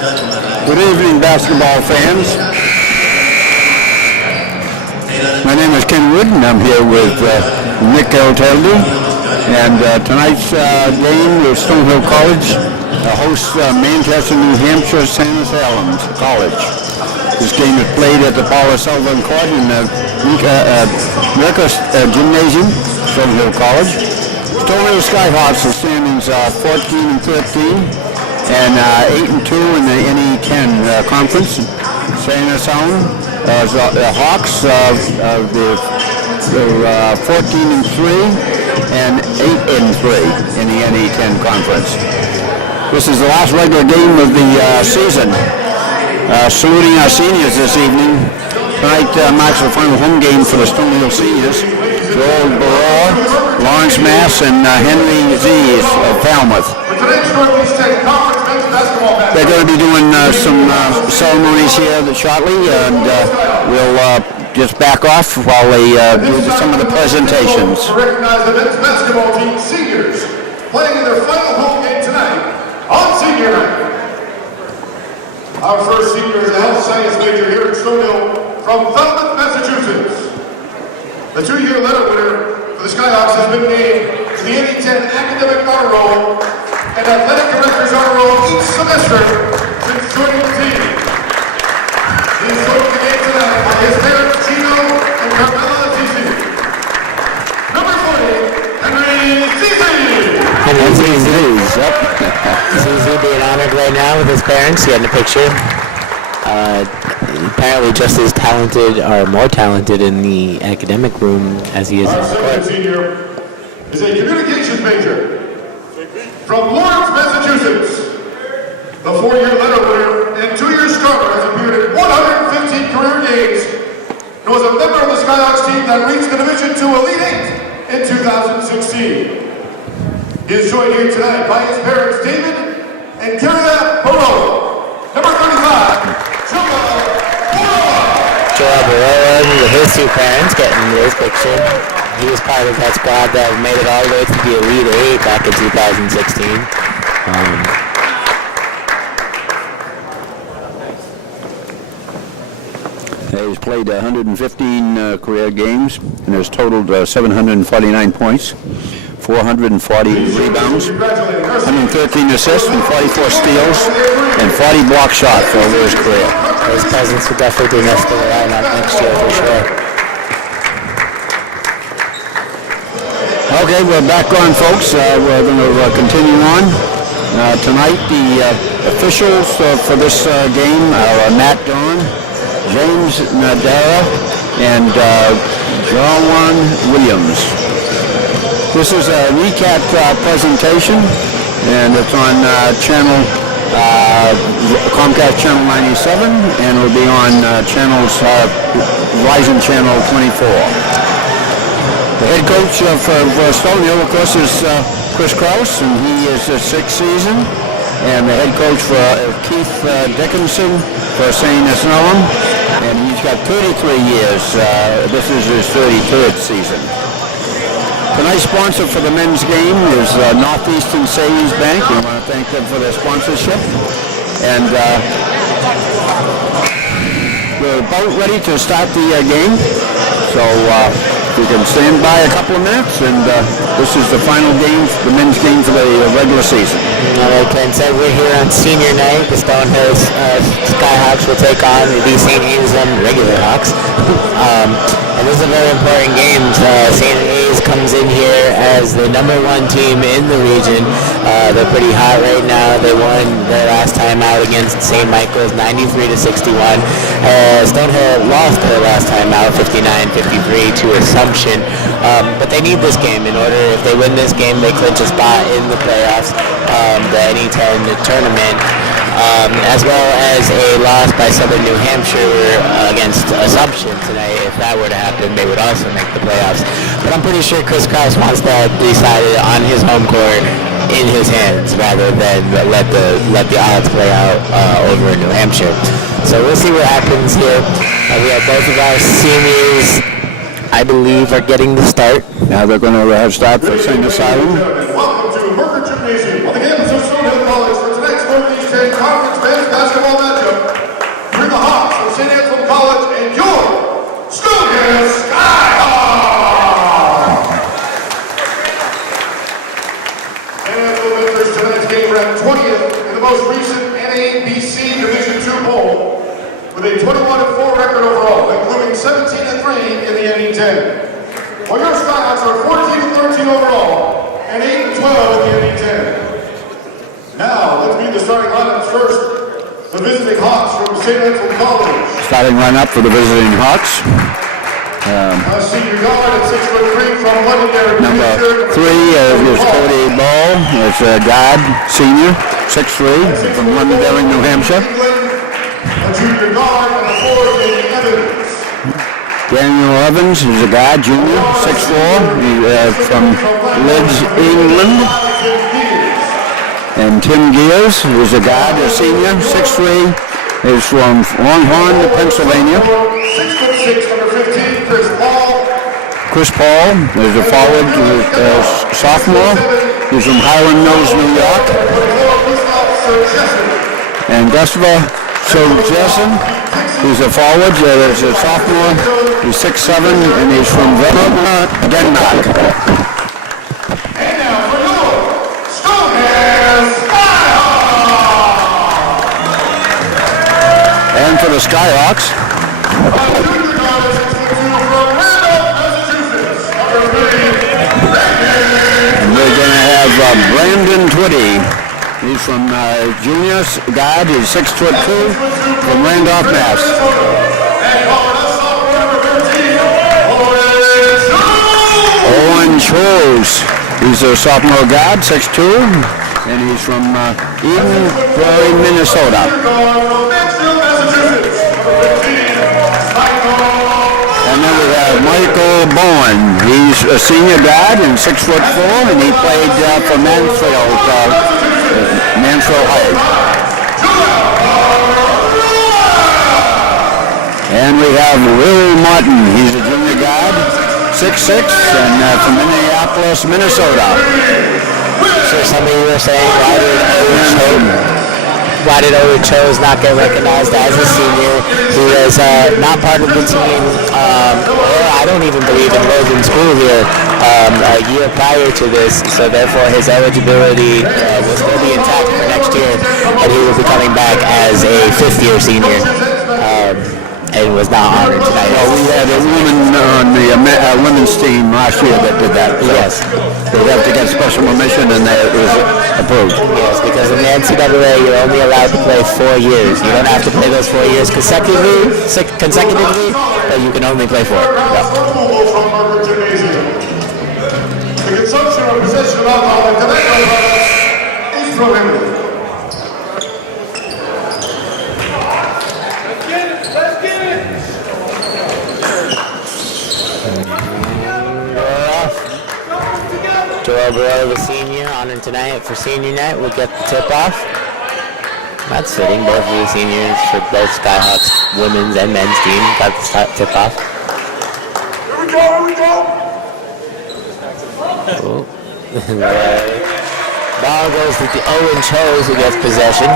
Good evening, basketball fans. My name is Ken Wood, and I'm here with Nick Elteldy. And tonight's game with Stonehill College hosts Manchester, New Hampshire, St. Helens College. This game is played at the Paula Sullivan Court in the Gymnasium, Stonehill College. Stonehill Skyhawks, the standings are 14-13. And 8-2 in the NE10 conference. St. the Hawks they're 14-3 and 8-3 in the NE10 conference. This is the last regular game of the season. Saluting our seniors this evening. Tonight marks the final home game for the Stonehill seniors. Joel Barrow, Lawrence Mass, and Henry Z's of Falmouth. They're going to be doing some ceremonies here shortly, and we'll just back off while they do some of the presentations. To recognize the men's basketball team seniors playing in their final home game tonight on senior night. Our first senior is a health science major here at Stonehill from Falmouth, Massachusetts. The 2-year letter winner for the Skyhawks has been named to the NE10 Academic Honor Roll and Athletic Director's Honor Roll each semester since joining the team. He is joined the game tonight by his parents Gino and Carmela Zizi. Number 40, Henry Zizi. Henry Zizi, yep. Zizi being honored right now with his parents. He had a picture. Apparently just as talented or more talented in the academic room as he is in the court. Our second senior is a communications major from Lawrence, Massachusetts. The 4-year letter winner and 2-year starter has appeared in 115 career games and was a member of the Skyhawks team that reached the Division II Elite 8 in 2016. He is joined here tonight by his parents David and Kyria Barrow. Number 35, Joel Barrow with his two parents getting his picture. He was part of that squad that made it all the way to the Elite 8 back in 2016. He's played 115 career games and has totaled 749 points, 440 rebounds, 113 assists, and 44 steals, and 40 block shots over his career. His presence will definitely be missed in the lineup next year for sure. Okay, we're back on, folks. We're going to continue on. Tonight, the officials for this game are Matt Dawn, James Nadara, and John Williams. This is a recap presentation, and it's on Comcast Channel 97, and it'll be on Verizon Channel 24. The head coach for Stonehill, of course, is Chris Krause, and he is his 6th season. And the head coach for Keith Dickinson for St. Esnellum, and he's got 33 years. This is his 33rd season. Tonight's sponsor for the men's game is Northeastern Savings Bank. We want to thank them for their sponsorship. And we're about ready to start the game. So we can stand by a couple of minutes, and this is the final game, the men's game for the regular season. All right, Ken said we're here on senior night. The Stonehill Skyhawks will take on the St. A's regular Hawks. And this is a very important game. St. A's comes in here as the #1 team in the region. They're pretty hot right now. They won their last time out against St. Michael's 93-61. Stonehill lost their last time out 59-53 to Assumption. But they need this game in order, if they win this game, they clinch a spot in the playoffs, the NE10 tournament. As well as a loss by Southern New Hampshire against Assumption tonight. If that were to happen, they would also make the playoffs. But I'm pretty sure Chris Krause wants that decided on his home court in his hands rather than let the odds play out over in New Hampshire. So we'll see what happens here. We have both of our seniors, I believe, are getting the start. Now they're going to have start for St. Asylum. Welcome to Mercer Gymnasium on the campus of Stonehill College for tonight's Northeast 10 Conference Men's Basketball a 21-4 record overall, including 17-3 in the NE10. While your Skyhawks are 14-13 overall and 8-12 in the NE10. Now, let's meet the starting lineups first. The visiting Hawks from St. Edward College. Starting lineup for the visiting Hawks. Senior guard at 6'3" from Londonderry. Number 3 is Cody Ball. It's a guard, senior, 6'3", from Londonderry, New Hampshire. A junior guard and the 4 is Evans. Daniel Evans is a guard, junior, 6'4", from Leeds, England. And Tim Gears is a guard, a senior, 6'3", is from Longhorn, Pennsylvania. 6'6", number 15, Chris Paul. Chris Paul is a forward, sophomore. He's from Highland Mills, New York. And Gustav Jessen, he's a forward, he's a sophomore. He's 6'7", and he's from Denmark. And now for your Stonehill Skyhawks. And for the Skyhawks, and we're going to have Brandon Twitty. He's from junior guard. He's 6'2", from Randolph, Mass. Owen Chose. He's a sophomore guard, 6'2", and he's from Eden Prairie, Minnesota. And then we have Michael Bowen. He's a senior guard and 6'4", and he played for Mansfield High. And we have Will Martin. He's a junior guard, 6'6", and from Minneapolis, Minnesota. So somebody were saying, why did Owen Chose not get recognized as a senior? He was not part of the team, or I don't even believe enrolled in school here a year prior to this, so therefore his eligibility will still be intact for next year, and he will be coming back as a fifth-year senior. And was not honored tonight. Well, we had a woman on the women's team last year that did that. So yes. They have to get special permission, and it was approved. Yes, because in the NCAA, you're only allowed to play 4 years. You don't have to play those 4 years consecutively, but you can only play 4. The consumption or possession of alcohol and tobacco products is prohibited. Joel Barrow, the senior, honored tonight for senior night. We'll get the tip-off. That's fitting. Both of the seniors for both Skyhawks women's and men's team got the tip-off. Here we go! Oh. Ball goes to the Owen Chose, who gets possession.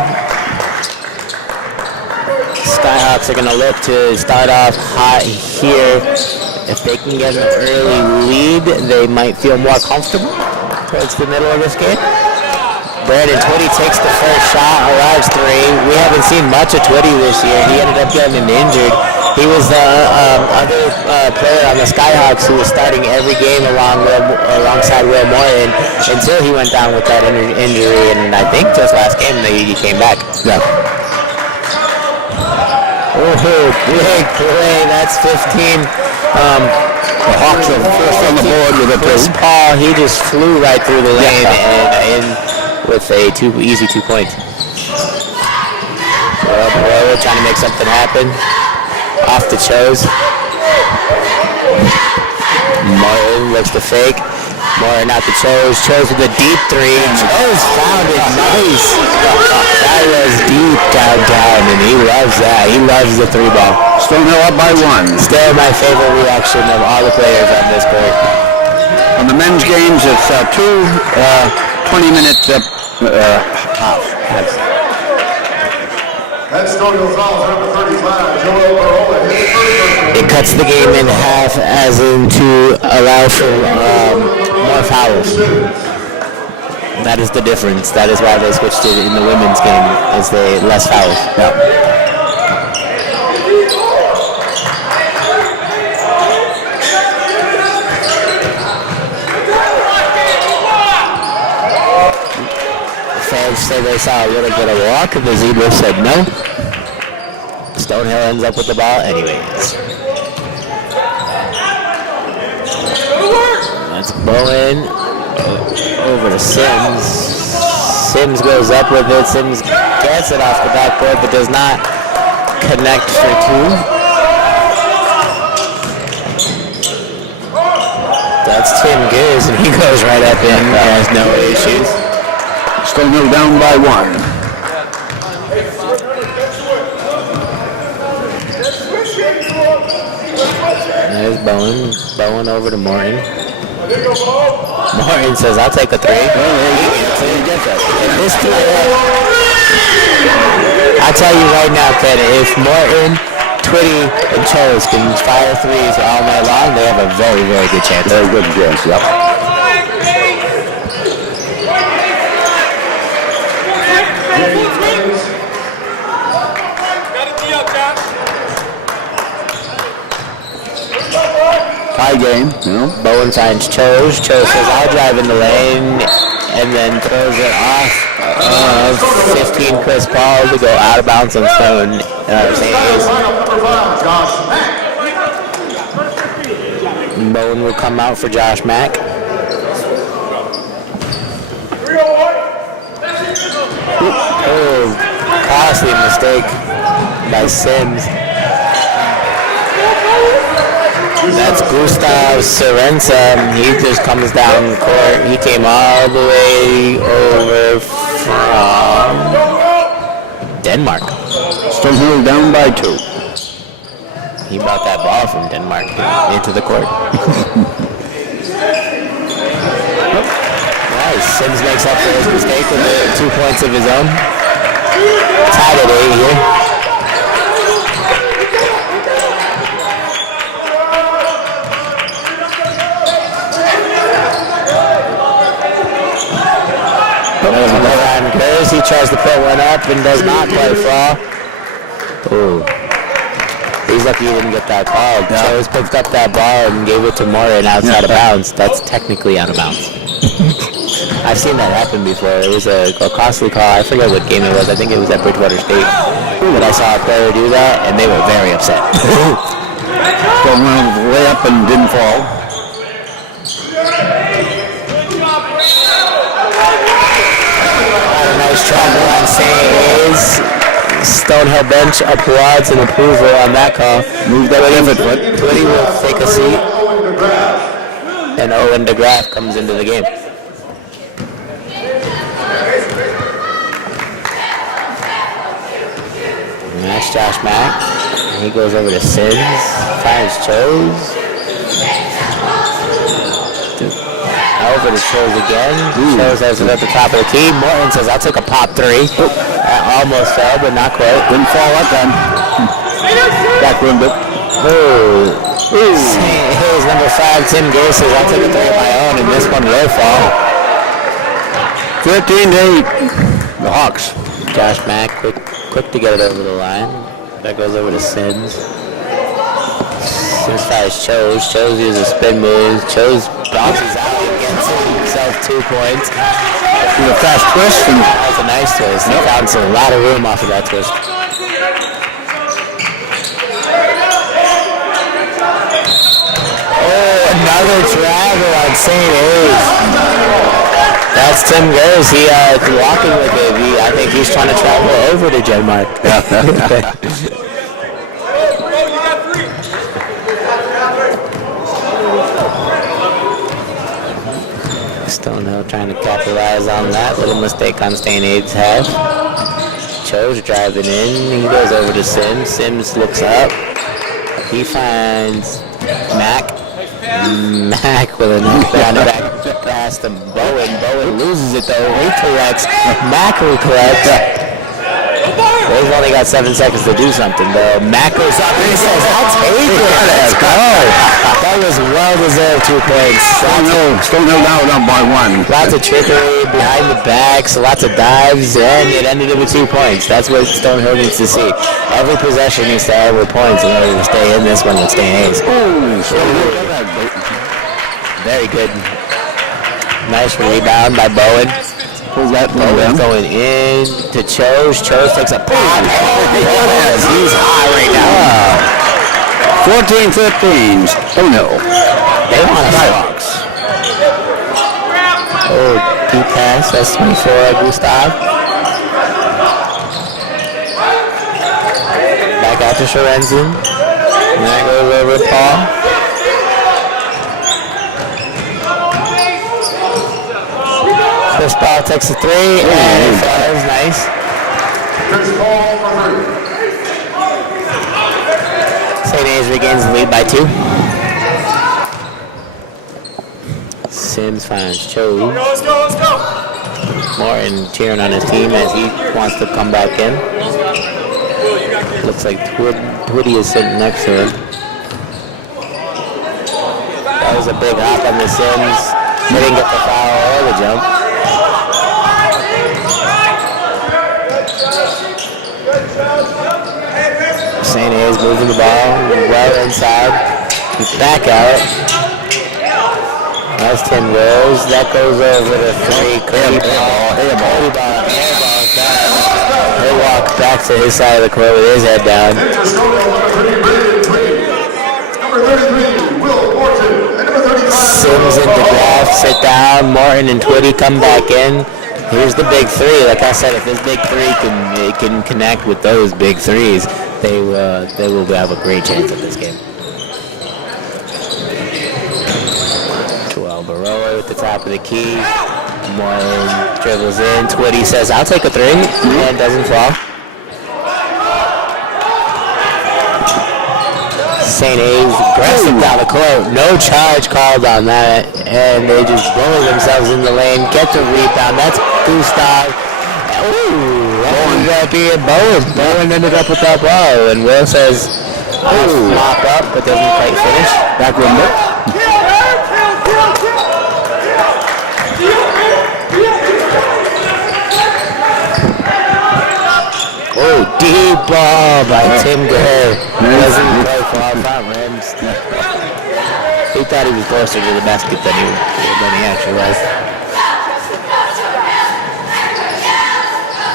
Skyhawks are going to look to start off hot here. If they can get an early lead, they might feel more comfortable towards the middle of this game. Brandon Twitty takes the first shot, arrives 3. We haven't seen much of Twitty this year. He ended up getting injured. He was the other player on the Skyhawks who was starting every game alongside Will Morton until he went down with that injury, and I think just last game he came back. Yeah. Oh, big play. That's 15. The Hawks are first on the board with a Chris Paul, he just flew right through the lane and in with a easy 2 points. We're trying to make something happen. Off the Chose. Martin looks to fake. Martin out the Chose. Chose with a deep 3. Chose found it nice. That was deep downtown, and he loves that. He loves the 3 ball. Stonehill up by 1. Still my favorite reaction of all the players on this court. On the men's games, it's 2 20-minute halves. That's Stonehill fouls number 35, Joel Barola. It cuts the game in half, as in to allow for more fouls. That is the difference. That is why they switched it in the women's game, is they less fouls. Yeah. said they saw a little bit of walk, and the Zebra said no. Stonehill ends up with the ball anyways. That's Bowen over to Sims. Sims goes up with it. Sims gets it off the backboard, but does not connect for two. That's Tim Gears, and he goes right up in. Has no issues. Stonehill down by 1. There's Bowen. Bowen over to Morton. Morton says, I'll take a 3. I'll tell you right now, Ken, if Morton, Twitty, and Chose can fire 3s all night long, they have a very, very good chance. Very good chance, yep. High game, you know. Bowen finds Chose. Chose says, I'll drive in the lane, and then throws it off of 15 Chris Paul to go out of bounds on Stone. Bowen will come out for Josh Mack. Oh, costly mistake by Sims. That's Gustav Sorensen. He just comes down court. He came all the way over from Denmark. Stonehill down by 2. He brought that ball from Denmark into the court. Nice. Sims makes up for his mistake with the 2 points of his own. Tied at 8 here. He tries to put one up and does not quite fall. Ooh. He's lucky he didn't get that call. Chose picked up that ball and gave it to Morin outside of bounds. That's technically out of bounds. I've seen that happen before. It was a costly call. I forget what game it was. I think it was at Bridgewater State. But I saw a player do that, and they were very upset. Going way up and didn't fall. Nice travel on St. A's. Stonehill bench applauds and approval on that call. Move that pivot foot. Twitty will take a seat. And Owen DeGraff comes into the game. And that's Josh Mack. And he goes over to Sims. Finds Chose. Over to Chose again. Chose has it at the top of the key. Morton says, I'll take a pop 3. Almost fell, but not quite. Didn't fall that time. Back room, but. Here's number 5, Tim Gay says, I'll take a 3 of my own, and this one will fall. 13-8. The Hawks. Josh Mack, quick to get it over the line. That goes over to Sims. Sims fires Chose. Chose uses spin moves. Chose bounces out and gets himself 2 points. With a fast twist. And that was a nice twist. He found a lot of room off of that twist. Oh, another travel on St. A's. That's Tim Rose. He walking with it. I think he's trying to travel over to Denmark. Stonehill trying to capitalize on that little mistake on St. A's half. Chose driving in. He goes over to Sims. Sims looks up. He finds Mack. Mack with a knockdown back past him. Bowen loses it though. Recollects. Mack recollects. They've only got 7 seconds to do something though. Mack goes up and he says, I'll take it. Let's go. That was well-deserved 2 points. Stonehill now down by 1. Lots of trickery behind the backs, lots of dives, and it ended up with 2 points. That's what Stonehill needs to see. Every possession needs to end with points in order to stay in this one with St. A's. Very good. Nice rebound by Bowen. Pull that one Bowen's down. going in to Chose. Chose takes a pot. He's hot right now. 14-15. Stonehill. They want a box. Oh, deep pass. That's 24, Gustav. Back out to Sherenzin. And that goes over to Paul. Chris Paul takes a 3, and it falls. Nice. Chris Paul for 3. St. A's regains the lead by 2. Sims finds Chose. Let's go. Martin cheering on his team as he wants to come back in. Looks like Twitty is sitting next to him. That was a big hop on the Sims. They didn't get the foul or the jump. St. A's moving the ball well inside. He's back out. That's 10 rolls. That goes over to 3. Cody ball. Cody ball. He'll walk back to his side of the court with his head down. Number 33, Will Morton. And number 35, Sims into Graf, sit down. Martin and Twitty come back in. Here's the big 3. Like I said, if this big 3 can connect with those big 3s, they will have a great chance at this game. 12 Baroa at the top of the key. Martin dribbles in. Twitty says, "I'll take a 3," and doesn't fall. St. A's aggressive down the court. No charge called on that. And they just roll themselves in the lane. Get the rebound. That's Gustav. Ooh, that ended up being Bowen. Bowen ended up with that ball. And Will says, mop up, but doesn't quite finish. Back window. Oh, deep ball by Tim Gare. Doesn't play far from rims. He thought he was closer to the basket than he actually was.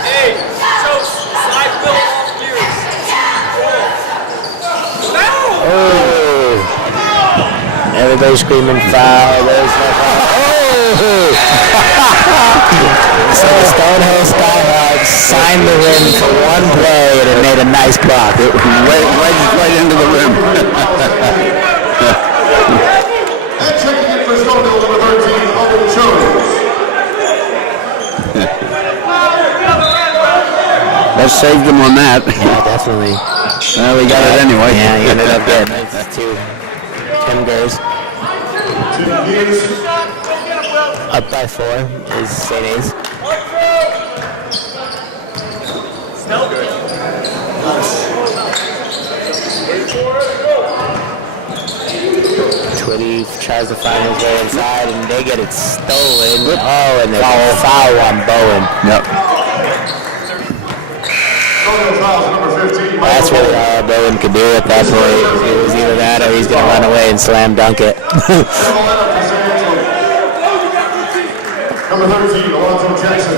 Hey, so slide Will off gears. Oh! Everybody screaming foul. There's no foul. Oh! So the Stonehill Skyhawks signed the rim for one play and it made a nice block. Right into the rim. and checking in for Stonehill, number 13, Owen Chose. That saved him on that. Yeah, definitely. Well, we got it anyway. Yeah, he ended up getting it. Two. Tim Gers. Tim Gears. Up by 4 is St. A's. Twitty tries to find his way inside and they get it stolen. Oh, and they foul on Bowen. Yep. Stonehill fouls number 15. That's really all Bowen could do at that point. It was either that or he's going to run away and slam dunk it. Number 13, Alonzo Jackson.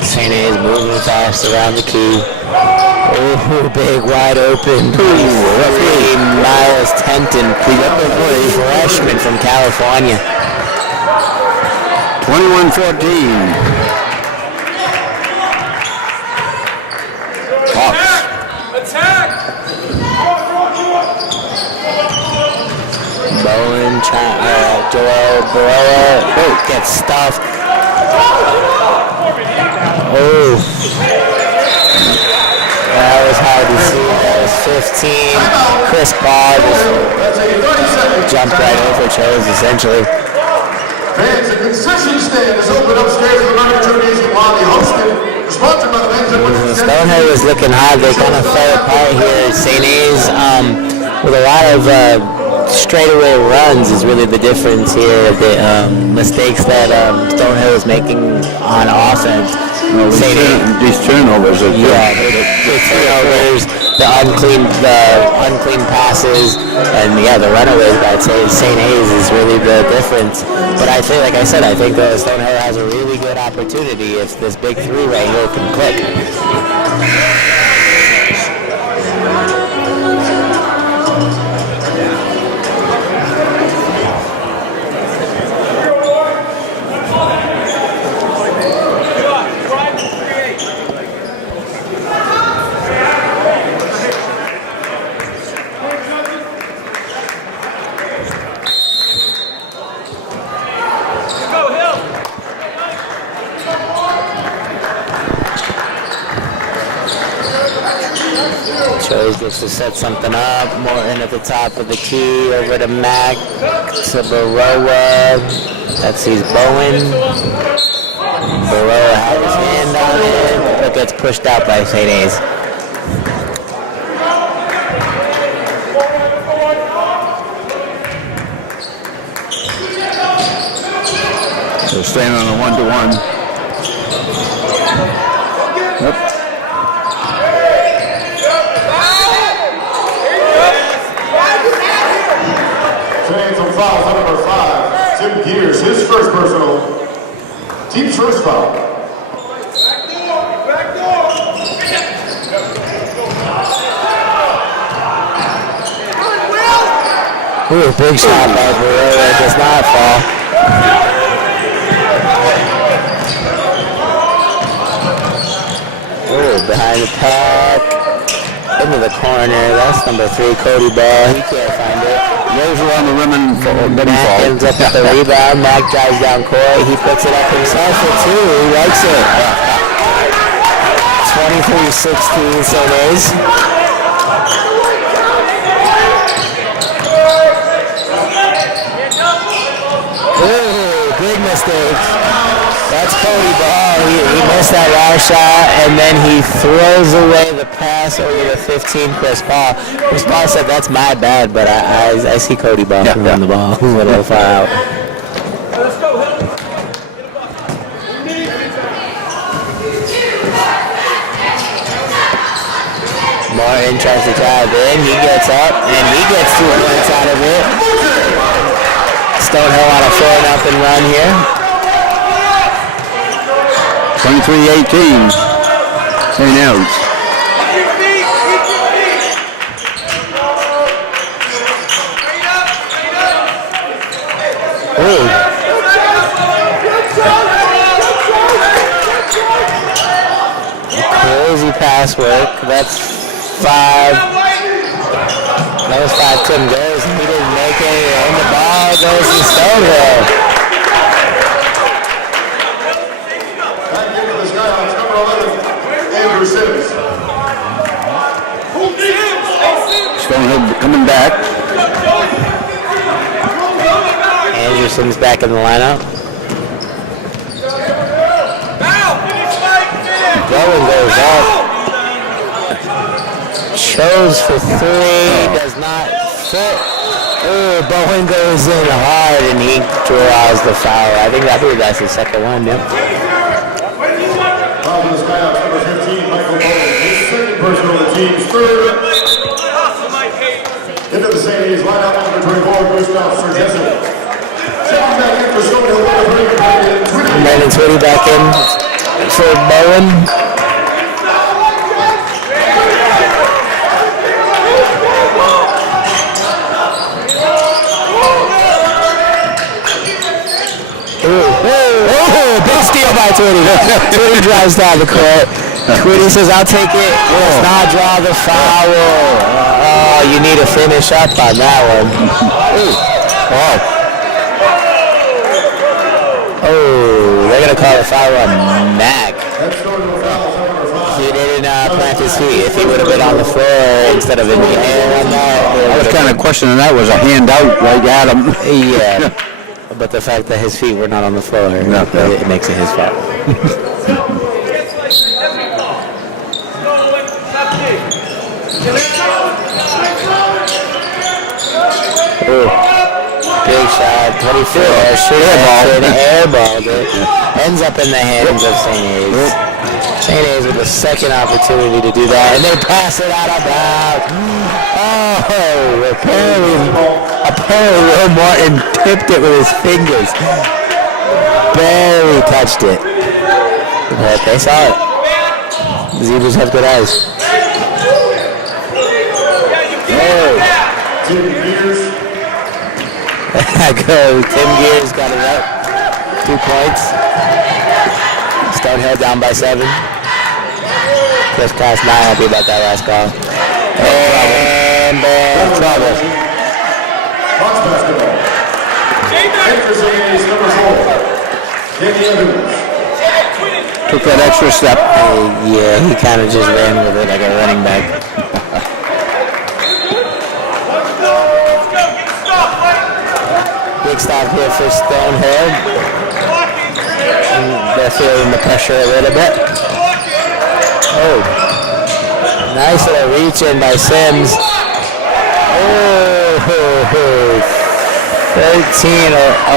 St. A's moving fast around the key. Oh, big wide open. Referee Miles Tenton, freshman from California. 21-14. Attack! Bowen, Joel Baroa, gets stuffed. Oh, that was hard to see. That was 15. Chris Paul just jumped right over Chose, essentially. Fans, the concession stand is open upstairs in the American Gymnasium lobby, hosted, sponsored by the fans at Winston. Stonehill was looking hot. They kind of fell apart here. St. A's with a lot of straightaway runs is really the difference here. The mistakes that Stonehill is making on offense Well, these turnovers are good. Yeah, the turnovers, the unclean passes, and the runaways by St. A's is really the difference. But I think, like I said, I think Stonehill has a really good opportunity if this big three right here can click. Chose gets to set something up. Morton at the top of the key. Over to Mac. To Baroa. That sees Bowen. Baroa had his hand on it, but gets pushed out by St. A's. So staying on a 1-to-1. Yep. Some fouls on number 5, Tim Peters, his first personal. Team's first foul. Back door. Ooh, big shot by Baroa. Does not fall. Ooh, behind the pack. Into the corner. That's number 3, Cody Ball. He can't find it. Those around the rim and Mac ends up with the rebound. Mac drives down court. He puts it up himself for 2. He likes it. 23-16 St. A's. Ooh, big mistake. That's Cody Ball. He missed that last shot, and then he throws away the pass over the 15, Chris Paul. Chris Paul said, that's my bad, but I see Cody Ball run the ball a little far out. Let's go, Hill. Martin tries to drive in. He gets up, and he gets 2 points out of it. Stonehill on a 4-0 run here. 23-18. St. A's. Ooh. Crazy pass work. That's 5. That was 5 Tim goes. He didn't make it, and the ball goes to Stonehill. Stonehill coming back. Anderson's back in the lineup. Bowen goes up. Chose for 3. Does not fit. Ooh, Bowen goes in hard and he draws the foul. I believe that's the second one. Yep. Foul this guy out, number 15, Michael Bowen. His second personal, the team's third. Into the St. A's lineup, number 24, Gustav Sergeson. Checking back in for Stonehill, Brandon Twitty back in for Bowen. Big steal by Twitty. Twitty drives down the court. Twitty says, I'll take it. Let's not draw the foul. Oh, you need to finish up on that one. Oh, they're going to call the foul on Mac. He didn't plant his feet. If he would have been on the floor instead of in the air on that. I was kind of questioning that. Was a hand out like Adam. Yeah. But the fact that his feet were not on the floor, it makes it his fault. Ooh, big shot, 24, shoot airballed it, ends up in the hands of St. A's. St. A's with a second opportunity to do that, and they pass it out of bounds. Oh, apparently Will Martin tipped it with his fingers. Barely touched it. But they saw it. The Zebras have good eyes. Tim Gears. Tim Gears got it up. 2 points. Stonehill down by 7. Chris Cross not happy about that last call. And trouble. Fox basketball. Enter St. A's number 4. Danny Evans. Took that extra step. Yeah, he kind of just ran with it like a running back. Big stop here for Stonehill. They're feeling the pressure a little bit. Oh, nice little reach in by Sims. Oh, 13.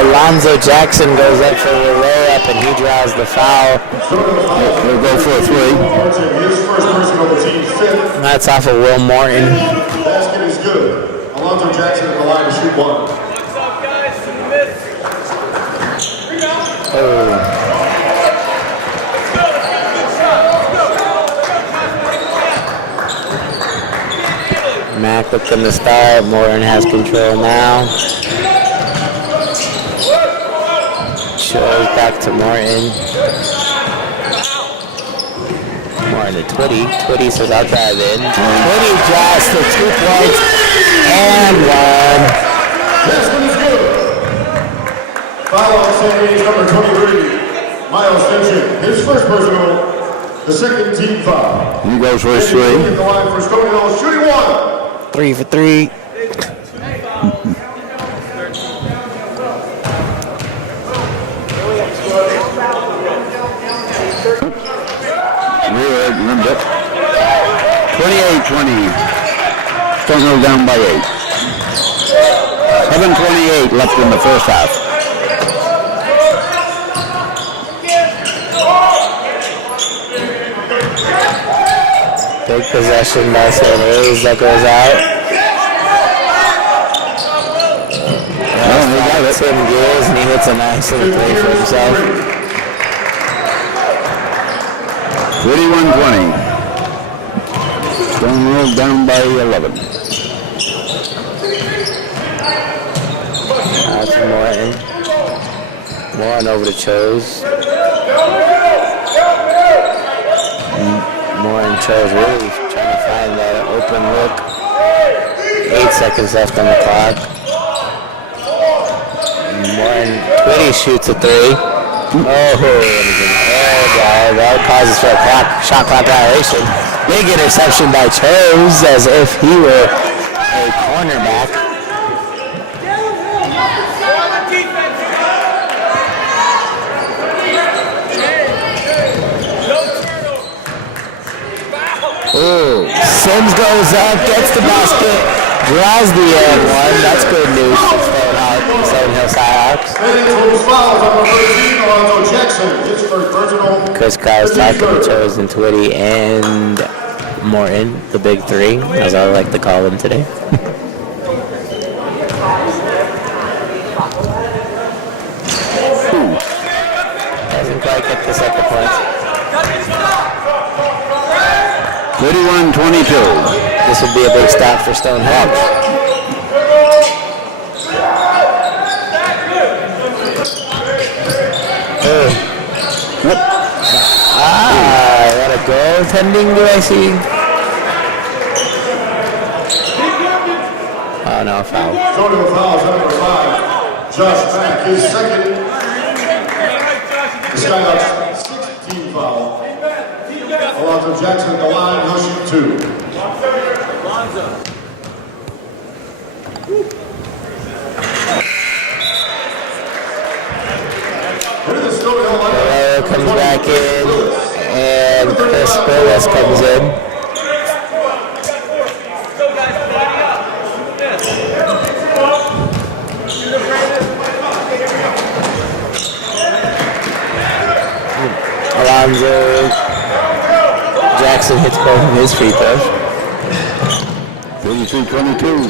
Alonzo Jackson goes up for the layup and he draws the foul. They'll go for a 3. His first personal, the team's 5th. That's off of Will Martin. Basket is good. Alonzo Jackson at the line to shoot 1. Mack looking to start. Morton has control now. Shows back to Morton. Morton to Twitty. Twitty says I'll drive in. Twitty draws the 2 points and 1. Basket is good. Foul on St. A's number 23. Miles Finchon. His first personal. The second team foul. He goes for his 3. At the line for Stonehill, shooting 1. 3 for 3. Rimmed it. 28-20. Stonehill down by 8. 7:28 left in the first half. Big possession by St. A's that goes out. Well, he got it. Tim Gears and he hits a nice little play for himself. 31-20. Stonehill down by 11. Out to Morton. Morton over to Chose. Morton Chose really trying to find that open look. 8 seconds left on the clock. Morton, Twitty shoots a 3. That causes for a shot clock violation. Big interception by Chose as if he were a cornerback. Ooh, Sims goes up, gets the basket, draws the end one. That's good news for Stonehill Cyhawks. Chris Krause talking to Chose and Twitty and Morton, the big 3, as I like to call them today. Doesn't quite get the second point. 31-22. This would be a big stop for Stonehill. What a goaltending do I see? Oh no, foul. Stonehill fouls number 5. Josh Mack, his second. The Skyhawks' 6th team foul. Alonzo Jackson at the line, he'll shoot 2. Comes back in, and Chris Willis comes in. Alonzo he hits both of his free throws. 33-22.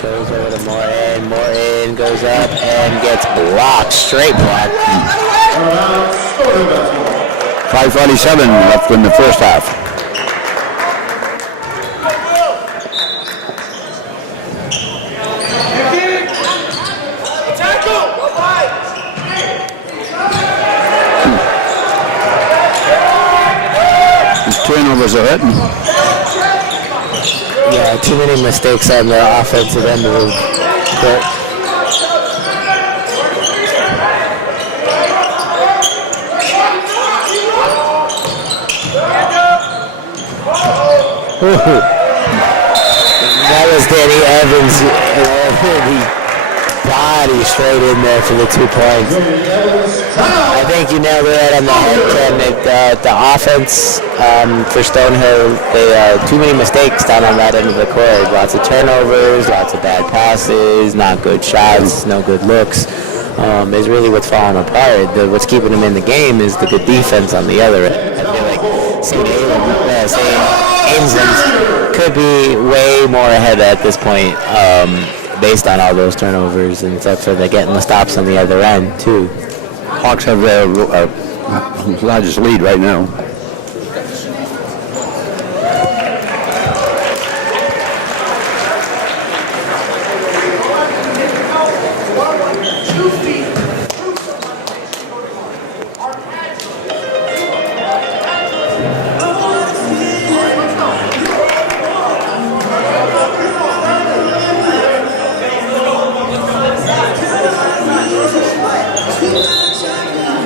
Shows over to Morton. Morton goes up and gets blocked. Straight block. 5:47 left in the first half. These turnovers are hitting. Yeah, too many mistakes on the offensive end of the court. That was Danny Evans. He body straight in there for the 2 points. I think you nailed it right on the head, Ken. The offense for Stonehill, too many mistakes down on that end of the court. Lots of turnovers, lots of bad passes, not good shots, no good looks. Is really what's falling apart. What's keeping them in the game is the good defense on the other end. I feel like St. Ainslands could be way more ahead at this point based on all those turnovers and stuff, so they're getting the stops on the other end too. Hawks have their largest lead right now.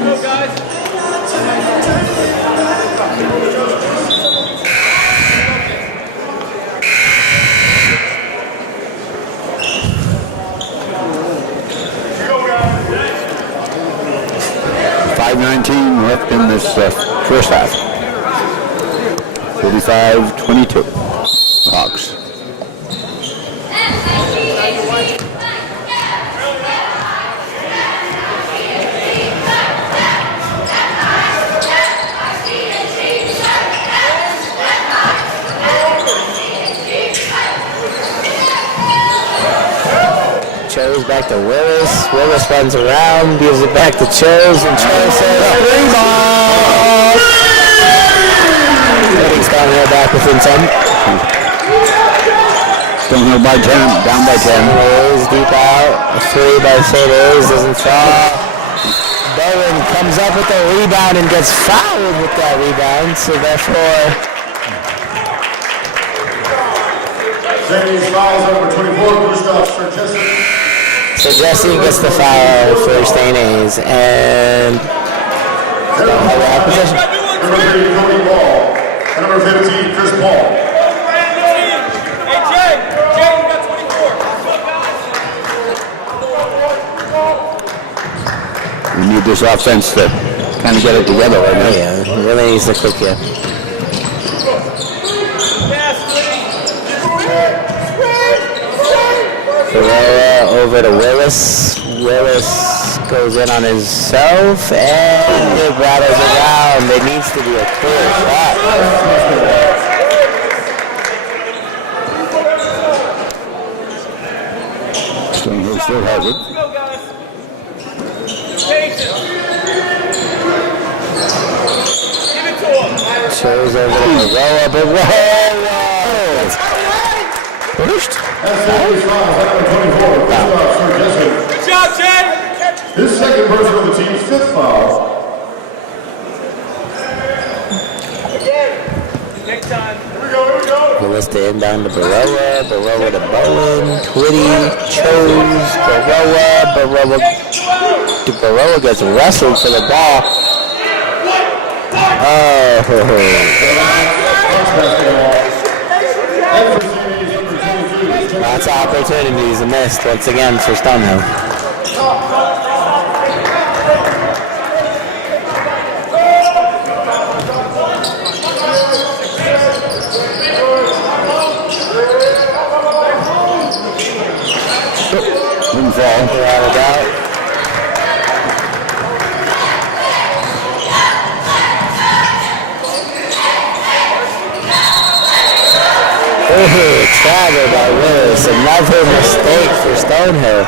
Go, guys. 5:19 left in this first half. 35-22. Hawks. Chose back to Willis. Willis runs around, gives it back to Chose, and Chose says, rebound! He's down here back within 10. Stonehill by 10, down by 10. Is deep out. A 3 by St. A's doesn't fall. Bowen comes up with the rebound and gets fouled with that rebound, so therefore... St. A's fouls number 24, Gustav Sturgeson. So Jesse gets the foul for St. A's, and Number 3, Cody Ball. And number 15, Chris Paul. Hey, Jay, you got 24. We need this offense to kind of get it together right now. yeah, it really needs to click here. Ferreira over to Willis. Willis goes in on himself, and it rattles around. There needs to be a clear shot. Stonehill still has it. Go, guys. Patience. Give it to him. Shows over to Ferreira, but pushed. That's St. A's fouls number 24, Gustav Sturgeson. Good job, Jay. His second personal of the team's 5th foul. Take time. Here we go. Willis to inbound to Baroa, Baroa to Bowen, Twitty, Chose, Baroa gets wrestled for the ball. Lots of opportunities missed once again for Stonehill. Didn't fall. Rattled out. Travel by Willis. Another mistake for Stonehill.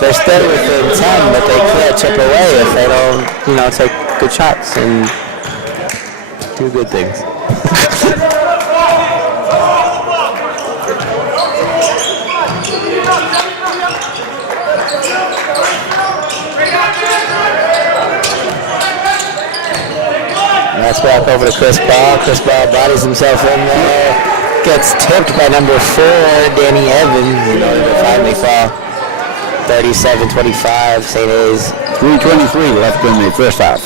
They're still within 10, but they can't chip away if they don't, take good shots and do good things. That's back over to Chris Ball. Chris Ball bodies himself in there. Gets tipped by number 4, Danny Evans, in order to finally fall. 37-25, St. A's. 3:23 left in the first half.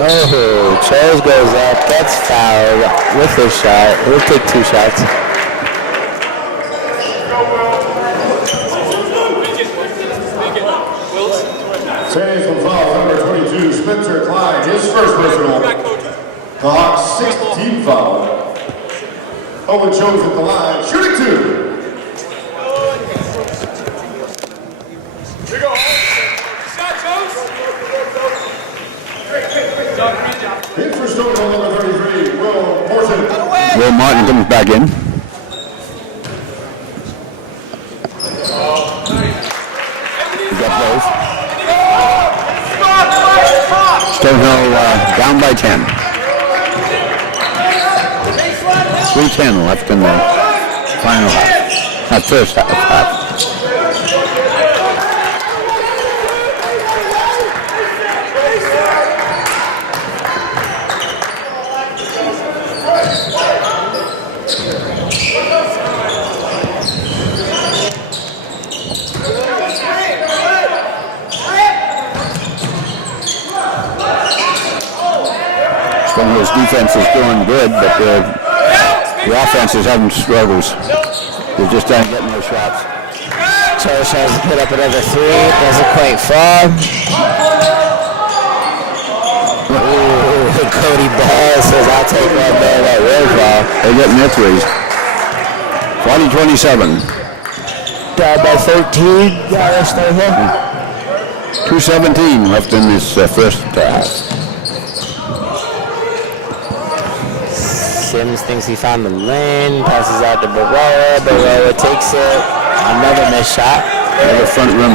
Oh, Chose goes up, gets fouled with his shot. He'll take 2 shots. Saves from foul number 22, Spencer Klein, his first personal. The Hawks' 6th team foul. Owen Chose at the line, shooting 2. Here you go. Shot, Jones. In for Stonehill, number 33, Will Morton. Will Martin comes back in. We got both. Stonehill down by 10. 3:10 left in the final half. First half. Stonehill's defense is doing good, but the offense is having struggles. They're just not getting their shots. Chose tries to put up another 3, doesn't quite fall. Ooh, Cody Ball says, I'll take one there, that will fall. They're getting their threes. 40-27. Down by 13, Stonehill. 2:17 left in this first half. Sims thinks he found the lane, passes out to Barroa. Barroa takes it. Another missed shot. Another front rim.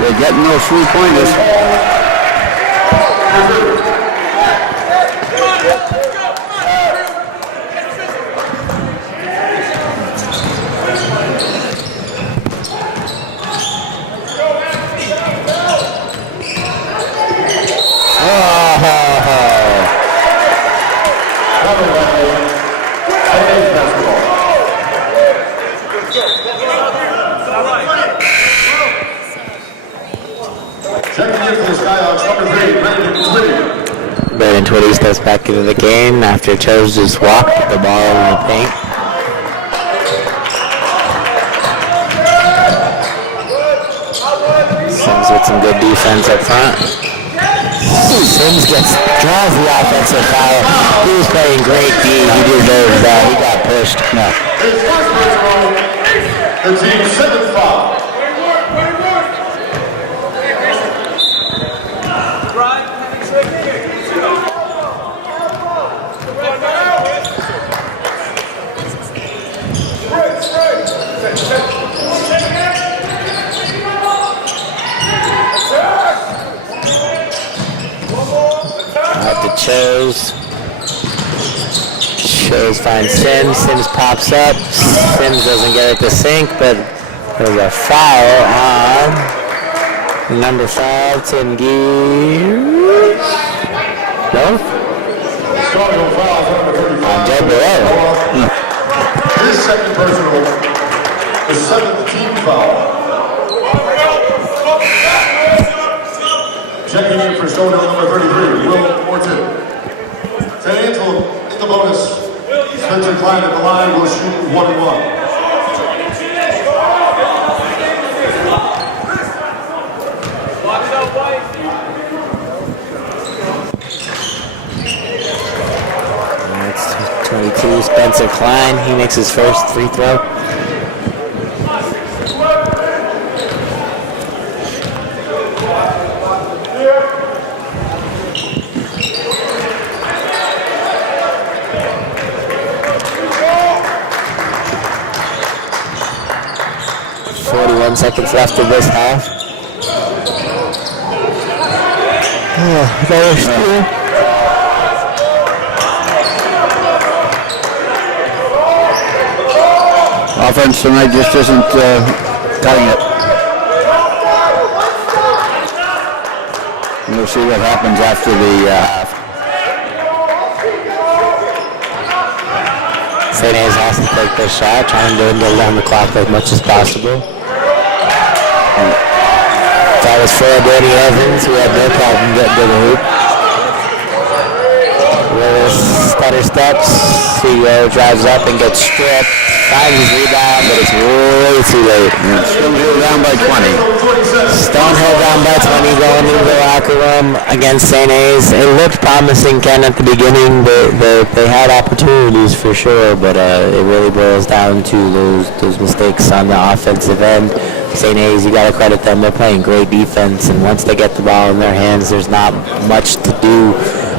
They're getting those 3-pointers. Brandon Twitty steps back into the game after Chose just walked the ball in the paint. Sims with some good defense up front. Sims draws the offensive foul. He was playing great D. He deserves that. He got pushed. No. His first personal, the team's 7th foul. Out to Chose. Chose finds Sims. Sims pops up. Sims doesn't get it to sink, but there's a foul on number 5, Tim Gears. No? Stonehill fouls number 35. On Jed Barroa. His second personal, the 7th team foul. Checking in for Stonehill number 33, Will Morton. Fans will, in the bonus, Spencer Klein at the line will shoot 1-1. Spencer Klein. He makes his first free throw. Seconds left of this half. Offense tonight just isn't cutting it. We'll see what happens after the half. St. A's has to take this shot, trying to dwindle down the clock as much as possible. That was for Danny Evans, who had no problem getting to the hoop. Willis stutter steps. CEO drives up and gets stripped. Finds his rebound, but it's way too late. Stonehill down by 20. Stonehill down by 20 going into the locker room against St. A's. It looked promising, Ken, at the beginning. They had opportunities for sure, but it really boils down to those mistakes on the offensive end. St. A's, you got to credit them. They're playing great defense, and once they get the ball in their hands, there's not much to do.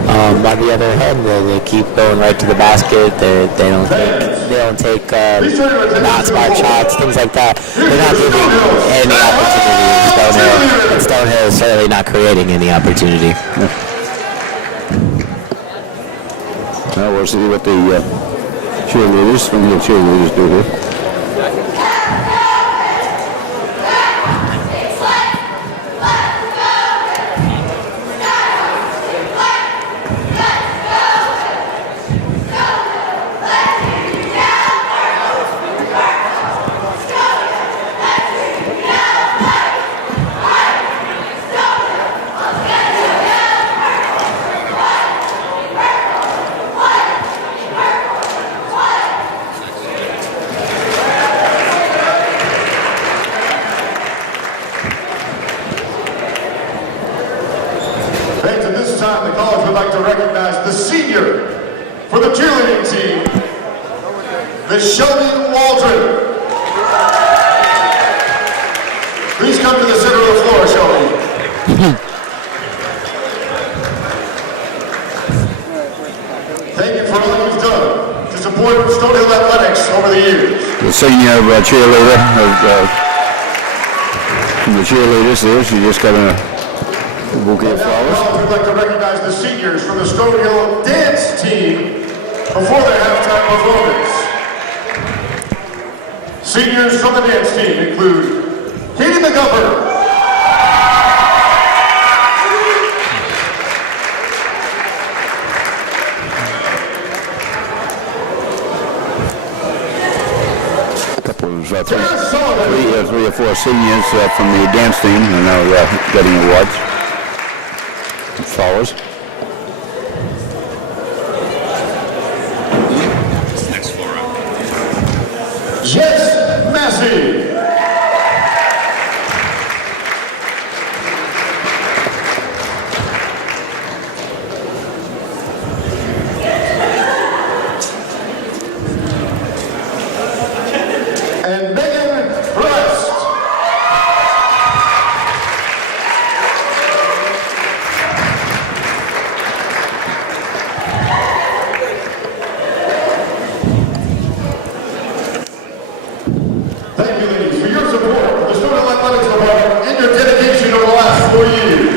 On the other hand, they keep going right to the basket. They don't take not smart shots, things like that. They're not giving any opportunity to Stonehill, and Stonehill is certainly not creating any opportunity. Now we'll see what the cheerleaders do here. The college would like to recognize the senior for the cheerleading team, Miss Shelby Waldron. Please come to the center of the floor, Shelby. Thank you for all that you've done to support Stonehill Athletics over the years. The senior cheerleader from the cheerleaders there, she just got a bouquet of flowers. We'd like to recognize the seniors from the Stonehill dance team before their halftime performance. Seniors from the dance team include Katie McGovern, three or four seniors from the dance team are now getting awards. Flowers. Next floor up. Jess Massey. And Megan Brest. Thank you, ladies, for your support for the Stonehill Athletics Department and your dedication over the last 4 years.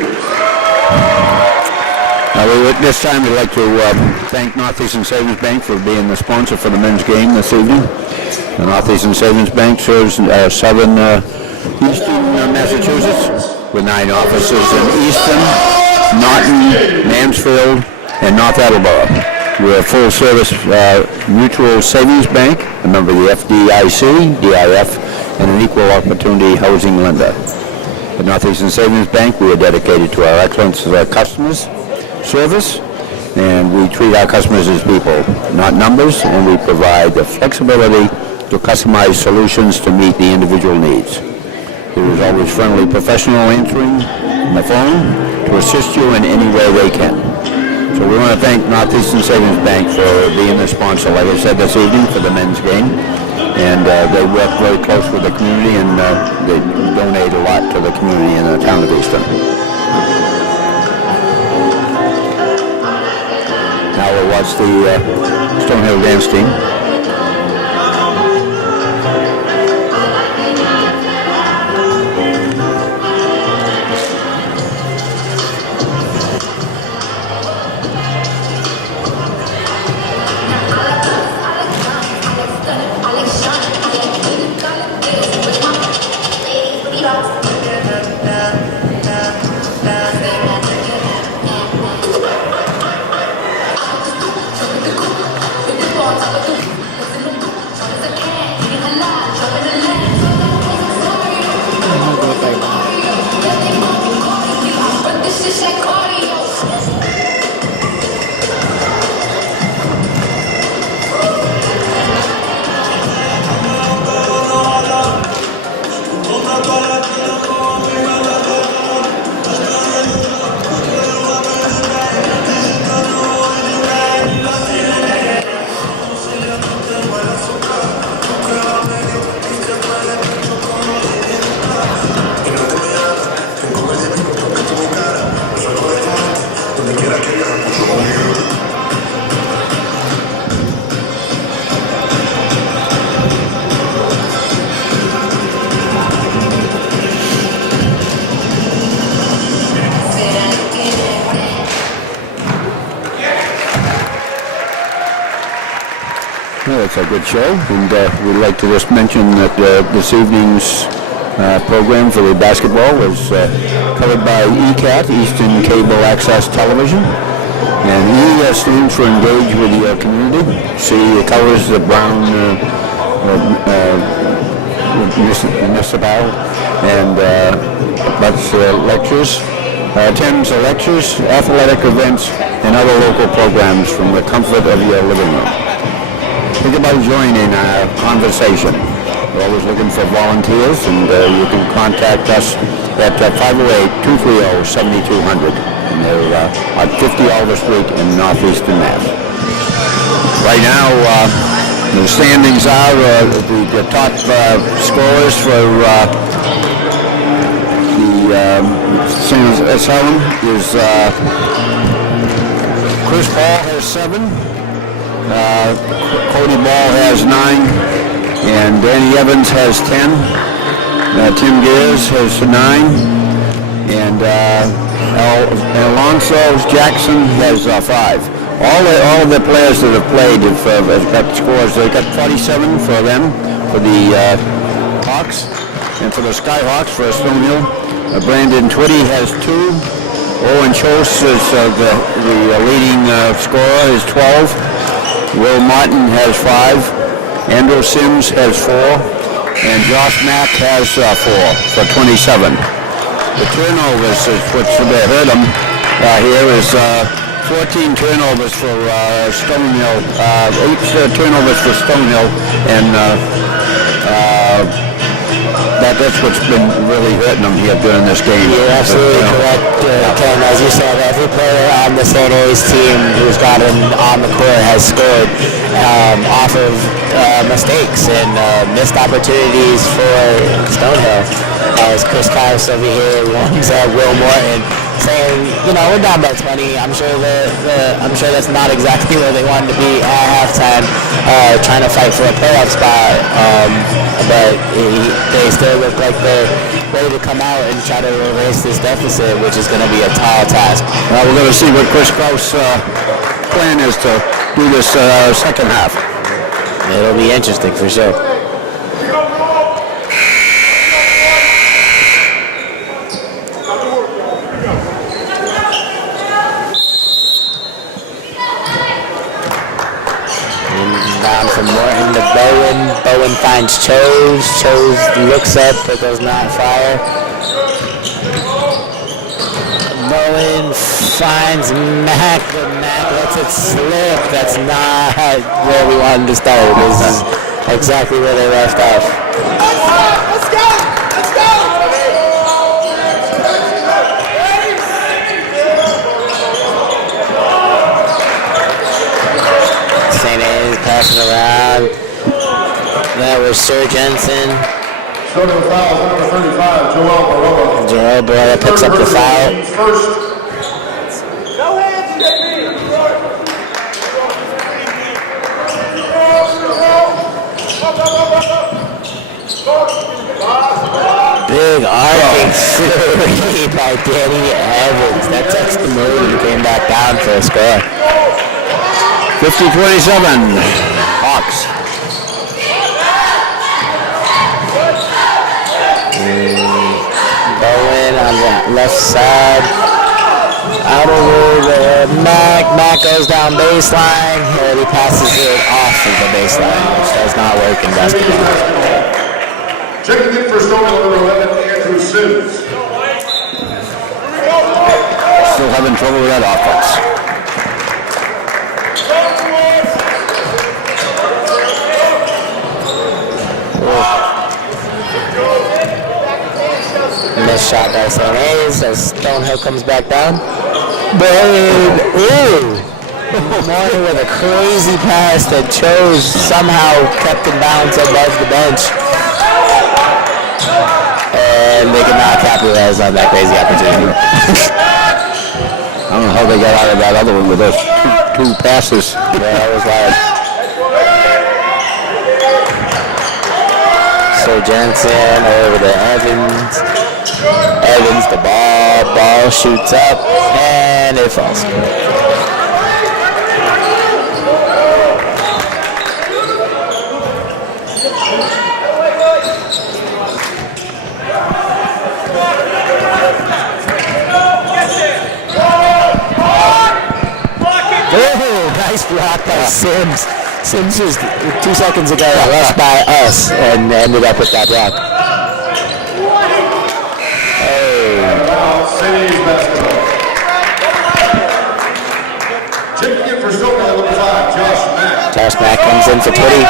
This time we'd like to thank Northeastern Savings Bank for being the sponsor for the men's game this evening. The Northeastern Savings Bank serves southern eastern Massachusetts with 9 offices in Easton, Norton, Mansfield, and North Attleboro. We're a full-service mutual savings bank, a member of the FDIC, DIF, and an equal opportunity housing lender. At Northeastern Savings Bank, we are dedicated to our excellence as our customers' service, and we treat our customers as people, not numbers, and we provide the flexibility to customize solutions to meet the individual needs. There is always friendly professional answering on the phone to assist you in any way they can. So So we want to thank Northeastern Savings Bank for being the sponsor, like I said, this evening for the men's game. And they work very close with the community, and they donate a lot to the community in the town of Easton. Now we'll watch the Stonehill dance team. Well, it's a good show, and we'd like to just mention that this evening's program for the basketball was covered by ECAT, Eastern Cable Access Television, and students were engaged with the community. See, it covers the Brown municipal, and that's lectures, attends lectures, athletic events, and other local programs from the comfort of your living room. Think about joining our conversation. We're always looking for volunteers, and you can contact us at 508-230-7200. And they're on 50 Oliver Street in Northeastern Mass. Right now, the standings are the top scorers for the San Helen is Chris Paul has 7. Cody Ball has 9, and Danny Evans has 10. Tim Gears has 9, and Alonso Jackson has 5. All of the players that have played have got scores. They've got 47 for them, for the Hawks, and for the Skyhawks for Stonehill. Brandon Twitty has 2. Owen Chose is the leading scorer, is 12. Will Martin has 5, Andrew Sims has 4, and Josh Mack has 4 for 27. The turnovers, which they heard them here, is 14 turnovers for Stonehill, 8 turnovers for Stonehill, and that's what's been really hurting them here during this game. You're absolutely correct, Ken. As you said, every player on the St. A's team who's gotten on the court has scored off of mistakes and missed opportunities for Stonehill. As Chris Krause over here warns Will Morton, saying, we're down by 20. I'm sure that's not exactly where they wanted to be at halftime, trying to fight for a playoff spot. But they still look like they're ready to come out and try to erase this deficit, which is going to be a tall task. Well, we're going to see what Chris Krause' plan is to do this second half. It'll be interesting for sure. Down from Morton to Bowen. Bowen finds Chose. Chose looks up but does not fire. Bowen finds Mack, but Mack lets it slip. That's not where we wanted to start. This is exactly where they left off. Let's go! Let's go! passing around. That was Sir Jensen. Stonehill fouls number 35, Joel Barola. Joel Barola picks up the foul. First. No hands, JP. Big arcing three by Danny Evans. That touched the moon and came back down for a score. 50-27. Hawks. Bowen on the left side. Out over the Mac. Mac goes down baseline. And he passes it off of the baseline, which does not work in basketball. Checking in for Stonehill number 11, Andrew Sims. Still having trouble with that offense. Missed shot by St. A's as Stonehill comes back down. Bowen, ooh! Morning with a crazy pass that chose somehow kept him bounce above the bench. And they could not capitalize on that crazy opportunity. I don't know how they got out of that other one with those two passes. Yeah, that was wild. So Jensen over to Evans. Evans, the ball shoots up, and it falls. Nice block by Sims. Sims just 2 seconds ago rushed by us and ended up with that block. Checking in for Stonehill number 5, Josh Mack. Josh Mack comes in for Twitty.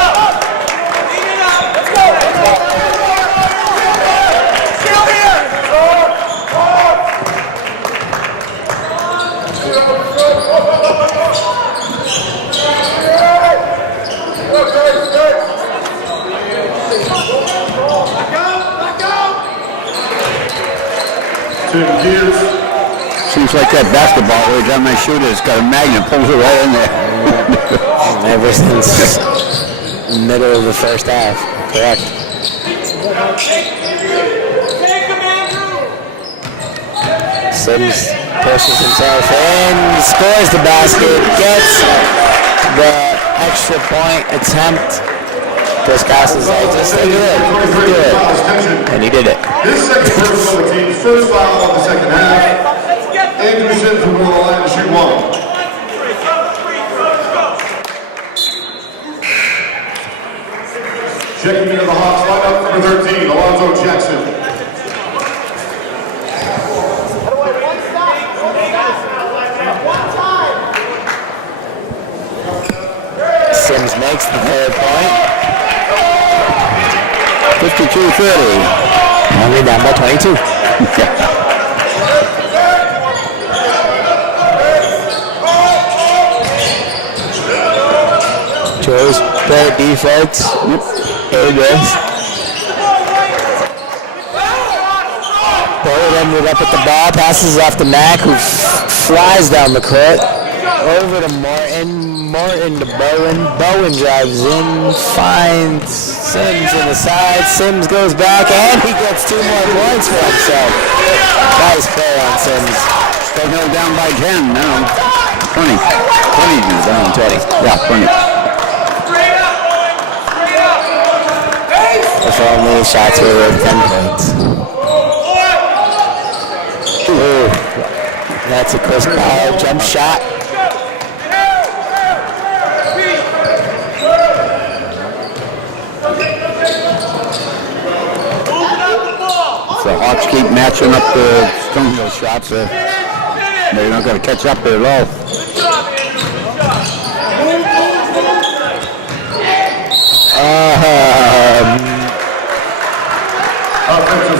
Seems like that basketball every time I shoot it, it's got a magnet, pulls it right in there. Ever since middle of the first half, correct. Sims pushes himself in, scores the basket, gets the extra point attempt. Chris Cass is like, just do it. And he did it. His second personal team's first foul of the second half. Andrew Sims will go to the line to shoot one. Checking into the Hawks lineup number 13, Alonzo Jackson. Sims makes the third point. 52-30. Only down by 22. Joe's play defense. There he goes. Bowen ended up with the ball, passes off to Mack, who flies down the court. Over to Morton. Morton to Bowen. Bowen drives in, finds Sims in the side. Sims goes back, and he gets 2 more points for himself. Nice play on Sims. Stonehill down by 10 now. 20. 20 is down. 20. Yeah, 20. If only shots were worth 10 points. Ooh, that's a Chris Powell jump shot. The Hawks keep matching up the Stonehill shots. They're not going to catch up there low.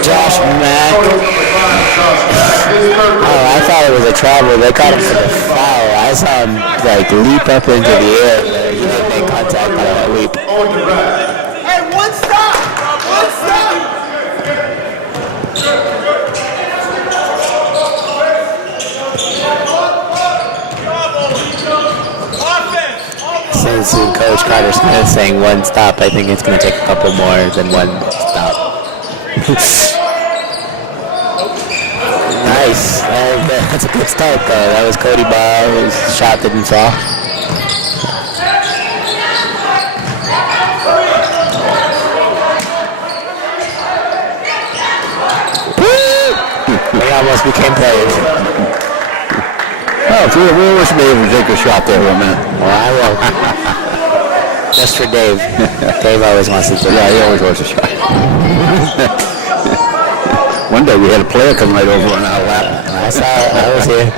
Josh Mack. Oh, I thought it was a travel. They caught him for the foul. I saw him like leap up into the air. He didn't make contact, but I this is Coach Carter Smith saying one stop. I think it's going to take a couple more than one stop. Nice. That's a good start, though. That was Cody Ball. His shot didn't fall. They almost became players. Oh, we wish to be able to take a shot there for a minute. Well, I will. Just for Dave. Dave always wants to do it. Yeah, he always wants a shot. One day we had a player come right over on our lap. I saw it. I was here.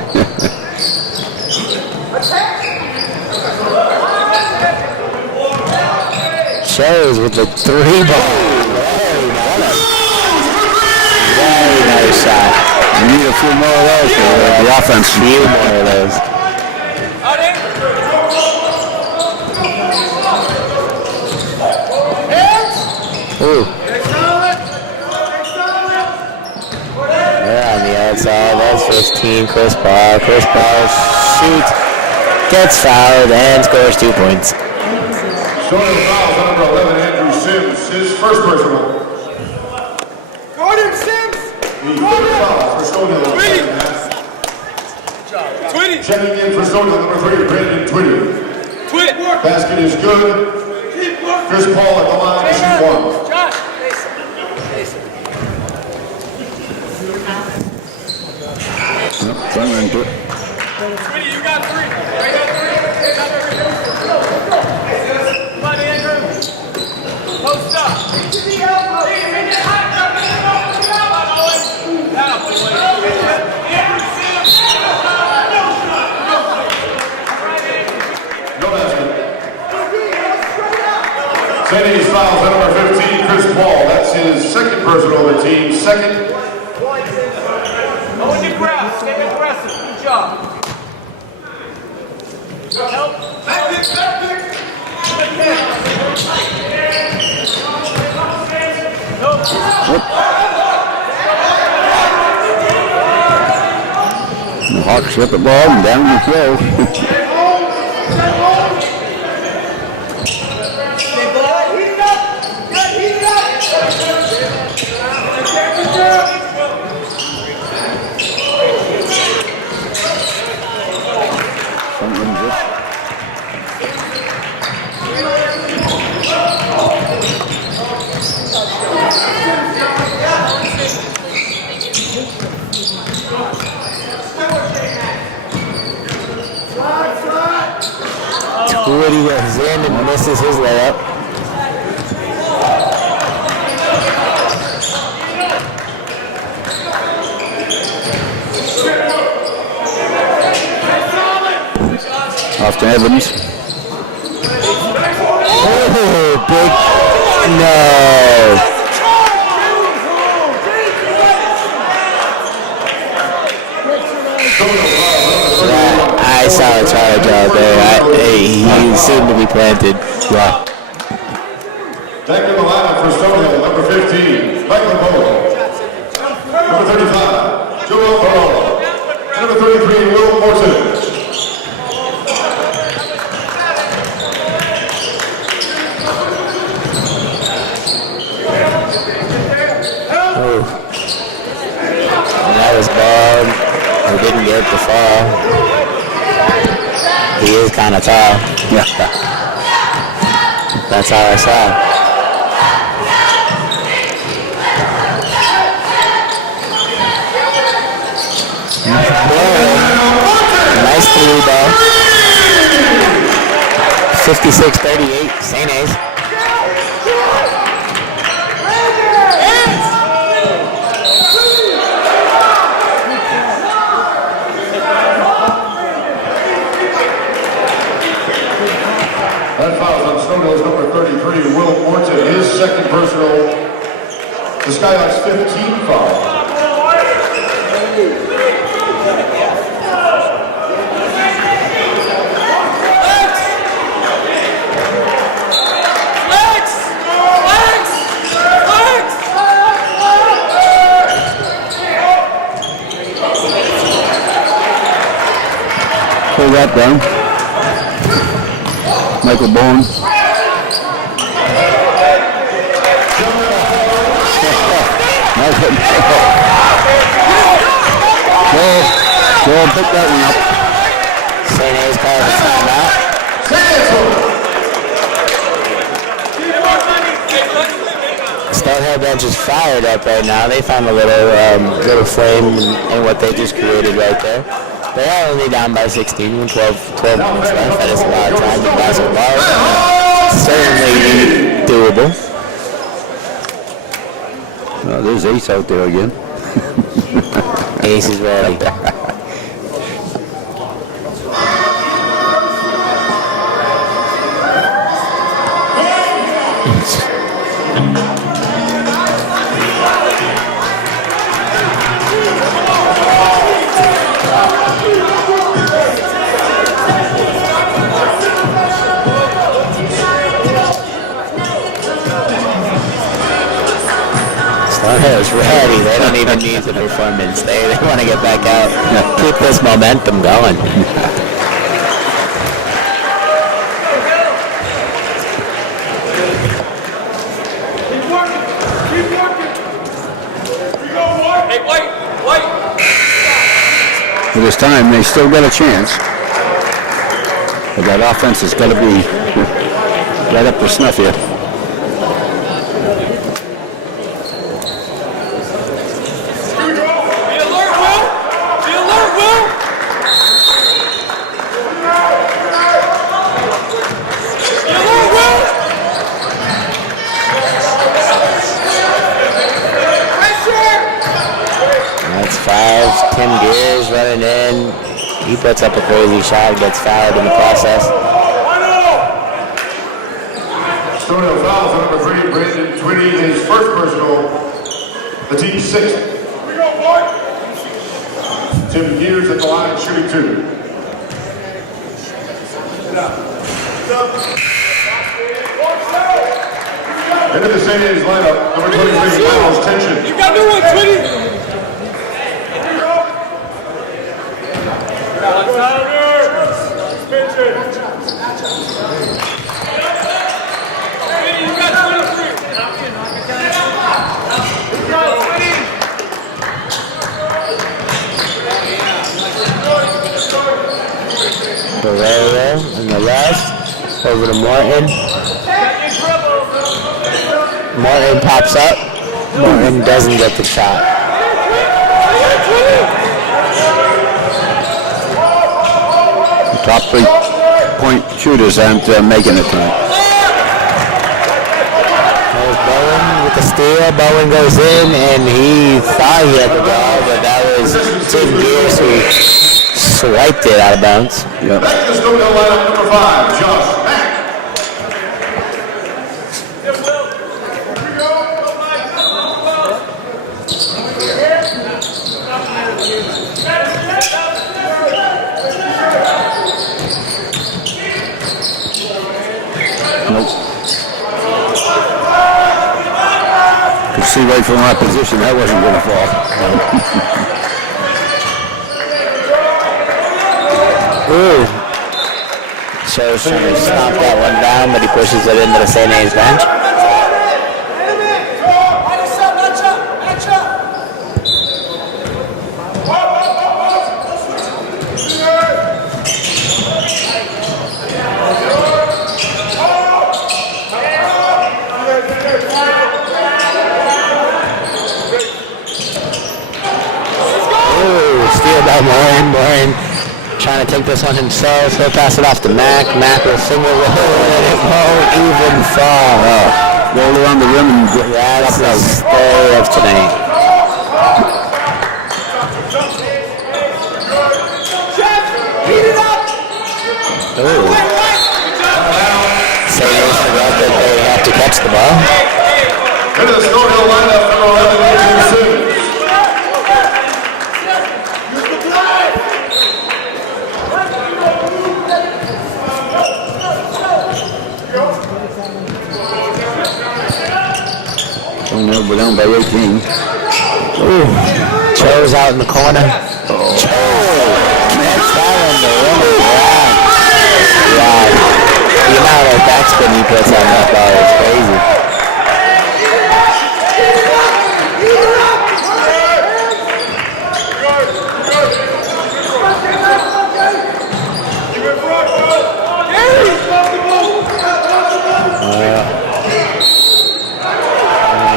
Shows with the 3-ball. Very nice shot. We need a few more of those for the offense. A few more of those. Ooh. They're on the outside. That's 15. Chris Paul. Chris Paul shoots, gets fouled, and scores 2 points. Stonehill fouls on number 11, Andrew Sims, his first personal. Gordon Sims! The third foul for Stonehill. Twitty! Checking in for Stonehill, number 3, Brandon Twitty. Twitty! Basket is good. Chris Paul at the line, shoot one. Josh! Run into it. Twitty, you got 3. You got 3. Come on, Andrew. Post up. No basket. Setting his fouls at number 15, Chris Paul. That's his second personal of the team. Second. Go in your grab. Stay aggressive. Good job. Help. Back pick. The Hawks slip the ball and down you go. Woody goes in and misses his layup. Off to Evans. Oh, big no. I saw a charge out there. He seemed to be planted. Yeah. Back in the lineup for Stonehill, number 15, Michael Bowen. Number 35, Joel Barolo. Number 33, Will Morton. That was bad. He didn't get the fall. He is kind of tall. Yeah. That's all I saw. Nice 3-ball. 56-38, St. A's. That foul on Stonehill's number 33, Will Morton, his second personal. The Skyhawks 15 foul. Pull that down. Michael Bowen. Go pick that one up. St. A's calls a timeout. Stonehill bench is fired up right now. They found a little flame in what they just created right there. They are only down by 16 with 12 minutes left. That is a lot of time in basketball. Certainly doable. Oh, there's Ace out there again. Ace is ready. Stonehill ready. They don't even need the performance. They want to get back out, keep this momentum going. For this time, they still got a chance. But that offense has got to be right up to snuff here. That's 5. Tim Gears running in. He puts up a crazy shot, gets fouled in the process. Stonehill fouls on number 3, Brandon Twitty, his first personal, the team's 6th. Tim Gears at the line, shooting 2. Into the St. A's lineup, number 23, Miles Tension. You got new one, Twitty! Barrera in the left, over to Morton. Morton pops up. Morton doesn't get the shot. The top 3-point shooters aren't making it tonight. There's Bowen with the steal. Bowen goes in, and he thought he had the ball, but that was Tim Gears who swiped it out of bounds. Yep. Back to the Stonehill lineup, number 5, Josh Mack. Nope. You see right from our position, that wasn't going to fall. Ooh. Show's trying to stomp that one down, but he pushes it into the St. A's bench. Steal by Morin. Trying to take this one himself. He'll pass it off to Mac. Mac will single roll and it won't even fall. Roll around the rim and get That's the story of tonight. Ooh. St. A's forgot that they have to catch the ball. Into the Stonehill lineup, number 11, Adrian Simmons. We're down by 18. Ooh. Cho's out in the corner. Cho! Next foul in the rim. Wow. The amount of backspin he puts on that ball is crazy.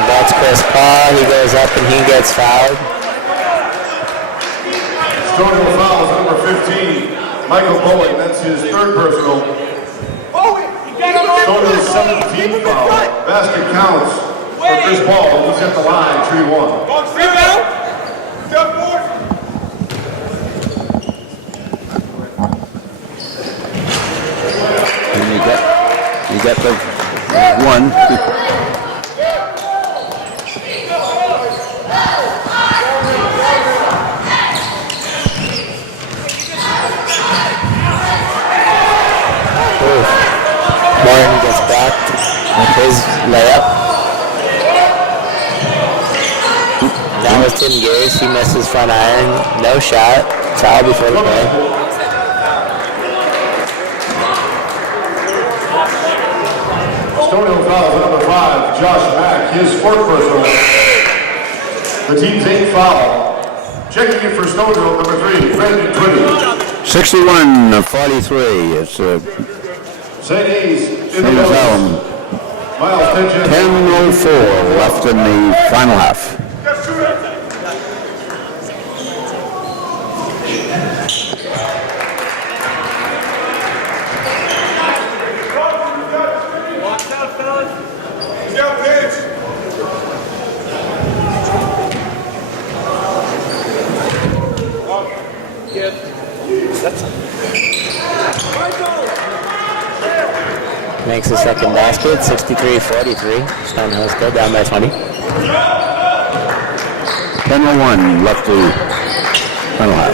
That's Chris Paul. He goes up and he gets fouled. Stonehill fouls number 15, Michael Bowen. That's his third personal. Stonehill's 17th foul. Basket counts for Chris Paul. He's at the line, 3-1. And you got the one. Martin gets blocked with his layup. That was Tim Gears. He missed his front iron. No shot. Foul before the play. Stonehill fouls number 5, Josh Mack, his fourth personal. The team's 8th foul. Checking in for Stonehill, number 3, Brandon Twitty. 61-43. It's St. A's in the St. middle. Allen. Miles Tension. 10:04 left in the final half. Watch out, fellas. Makes the second basket, 63-43. Stonehill still down by 20. 10:01 left the final half.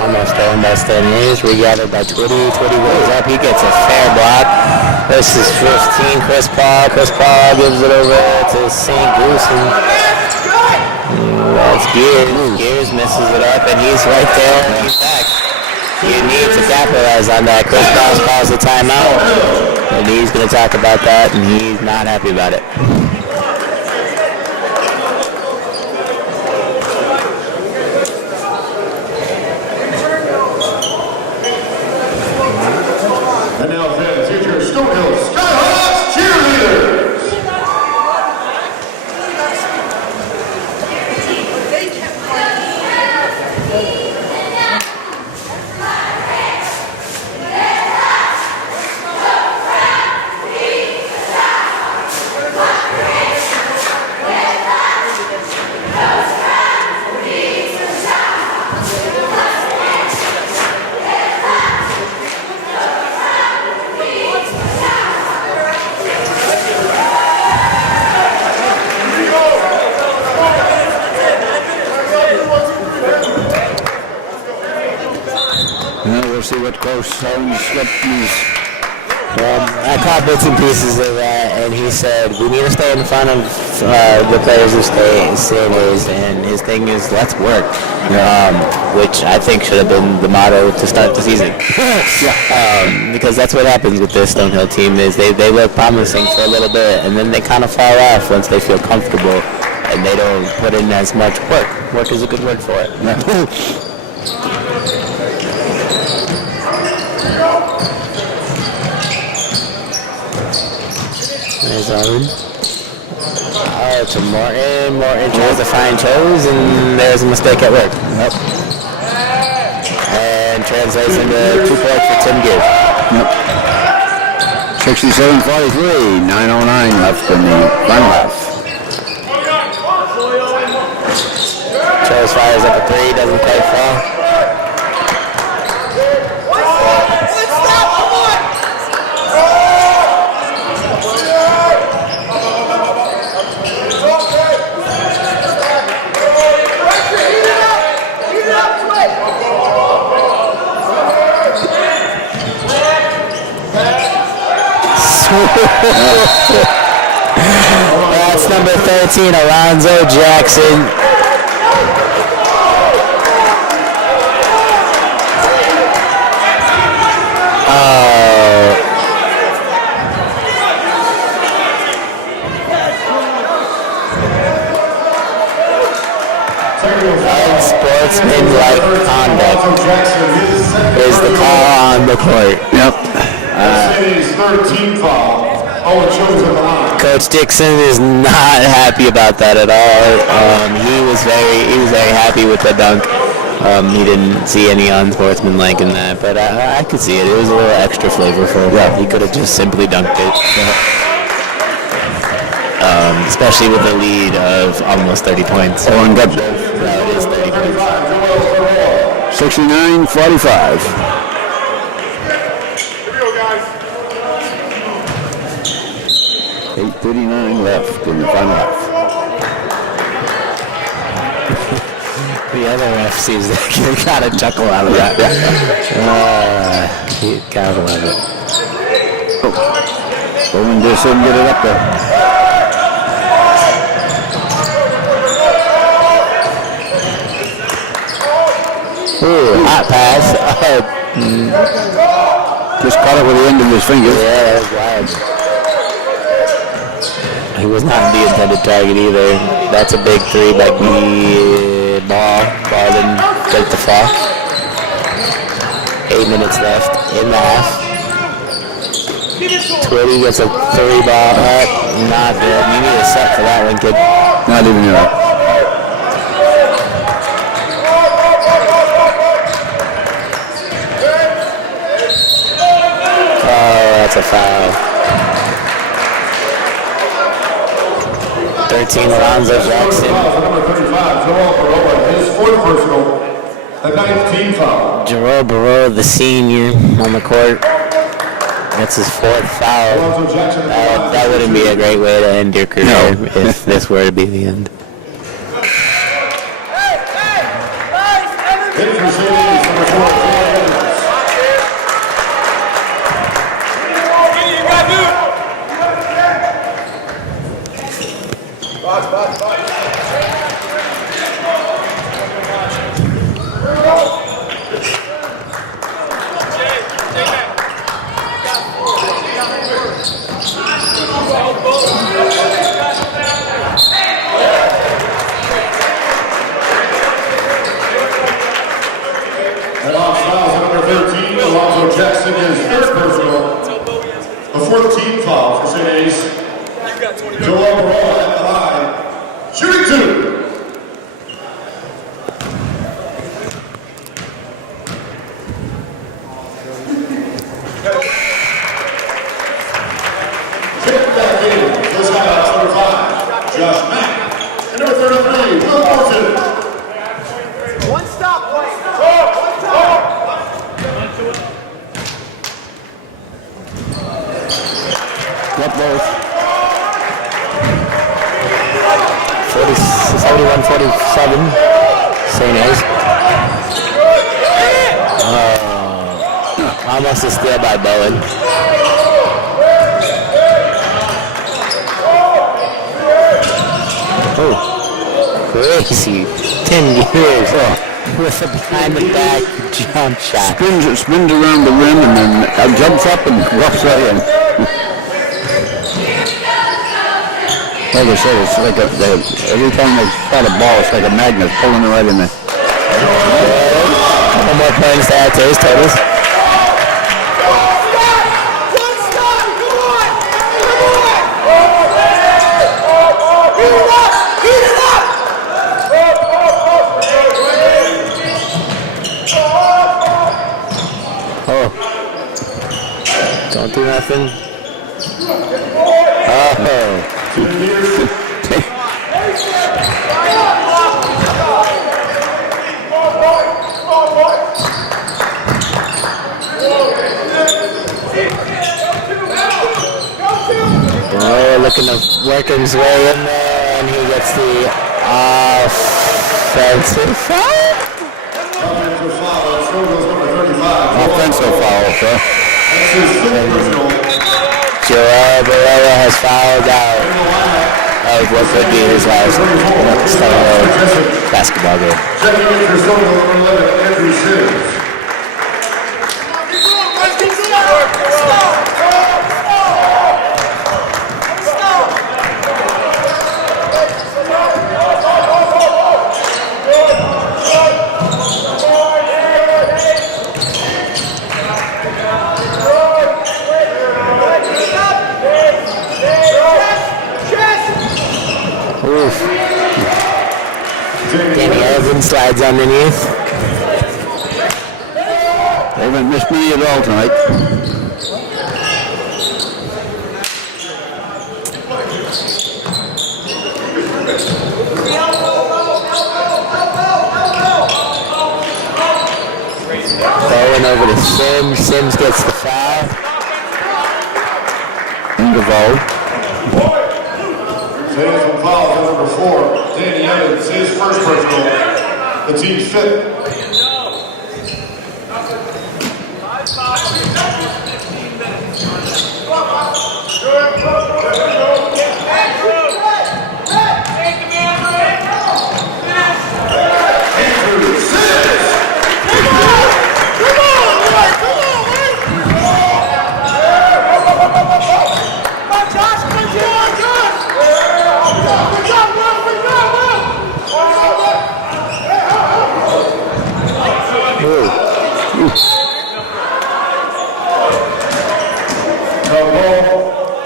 Almost stolen by Stonehill. Regathered by Twitty. Twitty goes up. He gets a fair block. This is 15. Chris Paul. Chris Paul gives it over to St. Gruson. That's Gears. Gears misses it up, and he's right there. He's back. You need to capitalize on that. Chris Paul calls a timeout, and he's going to talk about that, and he's not happy about it. And now fans, here's your Stonehill Skyhawks cheerleaders. We'll see what Coach Holmes got these. I caught bits and pieces of that, and he said, we need to stay in front of the players who stay and his thing is, let's work, which I think should have been the motto to start the season. Because that's what happens with this Stonehill team is they look promising for a little bit, and then they kind of fall off once they feel comfortable, and they don't put in as much work. Work is a good word for it. There's Owen. Oh, to Morton. Morton tries to find Chose, and there's a mistake at work. Yep. And translates into 2 points for Tim Gibb. Yep. 67-43, 9:09 left in the final half. Chose fires up a 3, doesn't quite fall. That's number 13, Alonzo Jackson. Unsportsmanlike conduct is the call on the court. Yep. City's 13th foul. Owen shows at the line. Coach Dixon is not happy about that at all. He was very happy with the dunk. He didn't see any unsportsmanlike in that, but I could see it. It was a little extra flavorful. Yeah, he could have just simply dunked it. Especially with a lead of almost 30 points. Oh, and got No, it is 30 points. 69-45. Here we go, guys. 8:39 left in the final half. The other ref seems like he got a chuckle out of that. He gotta love it. Owen just didn't get it up there. Ooh, hot pass. Just caught it with the end of his finger. Yeah, that was wild. He was not the intended target either. That's a big three by Ball. Ball didn't take the fall. 8 minutes left in the half. Twitty gets a three ball up. Not good. You need a set for that one, kid. Not even here. That's a foul. 13, Alonzo Jackson. Number 35, Joel Baroa, his fourth personal, the 9th team foul. Jerome Barreau, the senior, on the court. That's his fourth foul. Alonzo Jackson. That wouldn't be a great way to end your career if this were to be the end. Hit for Cities, number 4. Jackson is third personal, the 14th foul for St. A's. Joel Baroa at the line, shooting two. Check back in, this guy, number 5, Josh Mack, and number 33, Will Morton. One stop, play. One stop. Yep, both. 71-47, St. A's. Almost a steal by Bowen. Oh, crazy. 10 years with a behind-the-back jump shot. Spins around the rim and then jumps up and walks right in. Like I said, it's like every time they shot a ball, it's like a magnet pulling it right in there. Couple more points to add to his totals. Oh. Don't do nothing. Oh. Looking to work his way in there, and he gets the offensive foul. Offensive foul, sir. Joel Barreau has fouled out of what could be his last basketball game. Checking in for Stonehill, number 11, Andrew Sims. Evan slides underneath. They haven't missed me at all tonight. Bowen over to Sims. Sims gets the foul. Ingevold. Tails on foul for number 4, Danny Evans, his first personal, the team's 5th.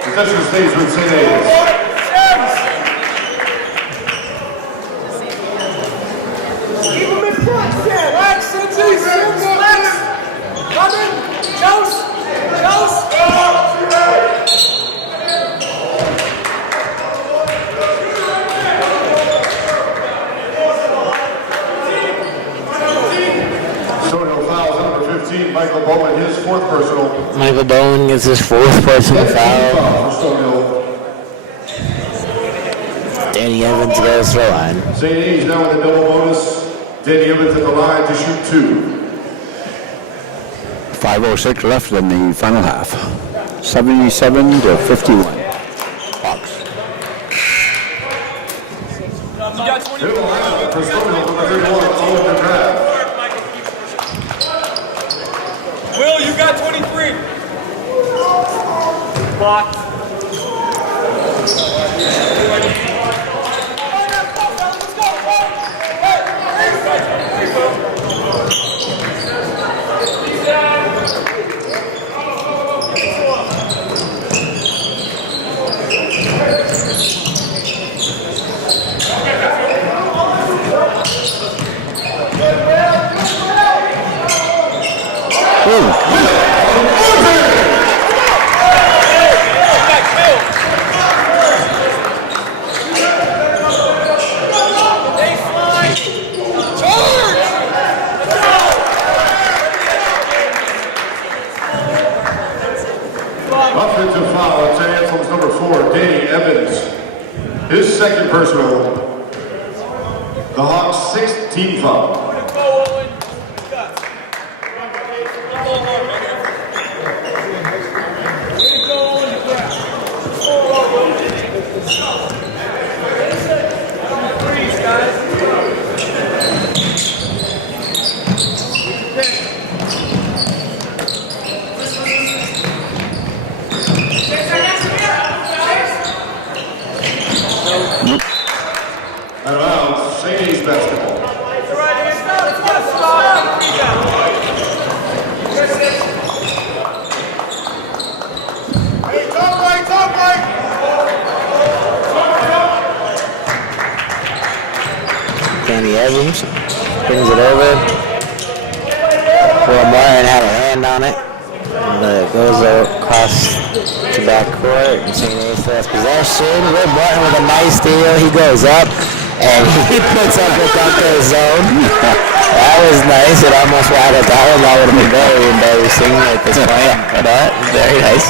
Possession stays with St. A's. Keep him in front, Sam. Lex, Sims, Lex. Coming. Jose. Stonehill fouls number 15, Michael Bowen, his 4th personal. Michael Bowen gets his 4th personal foul. For Stonehill. Danny Evans goes to the line. St. A's now with a double bonus. Danny Evans at the line to shoot 2. 5:06 left in the final half. 77 to 51. Hawks. You got 20. Middle lineup for Stonehill, number 31, Owen DeGraff. Will, you got 23. Blocked. Offensive foul on St. Anselm's number 4, Danny Evans. His 2nd personal. The Hawks' 6th team foul. Out of bounds, St. A's basketball. Hey, talk right. Danny Evans brings it over. For Moran had a hand on it. And it goes across to back court. And St. A's still has possession. Will Martin with a nice steal. He goes up and he puts up a Dunker zone. That was nice. It almost wide up. That one would have been very embarrassing at this point. But very nice.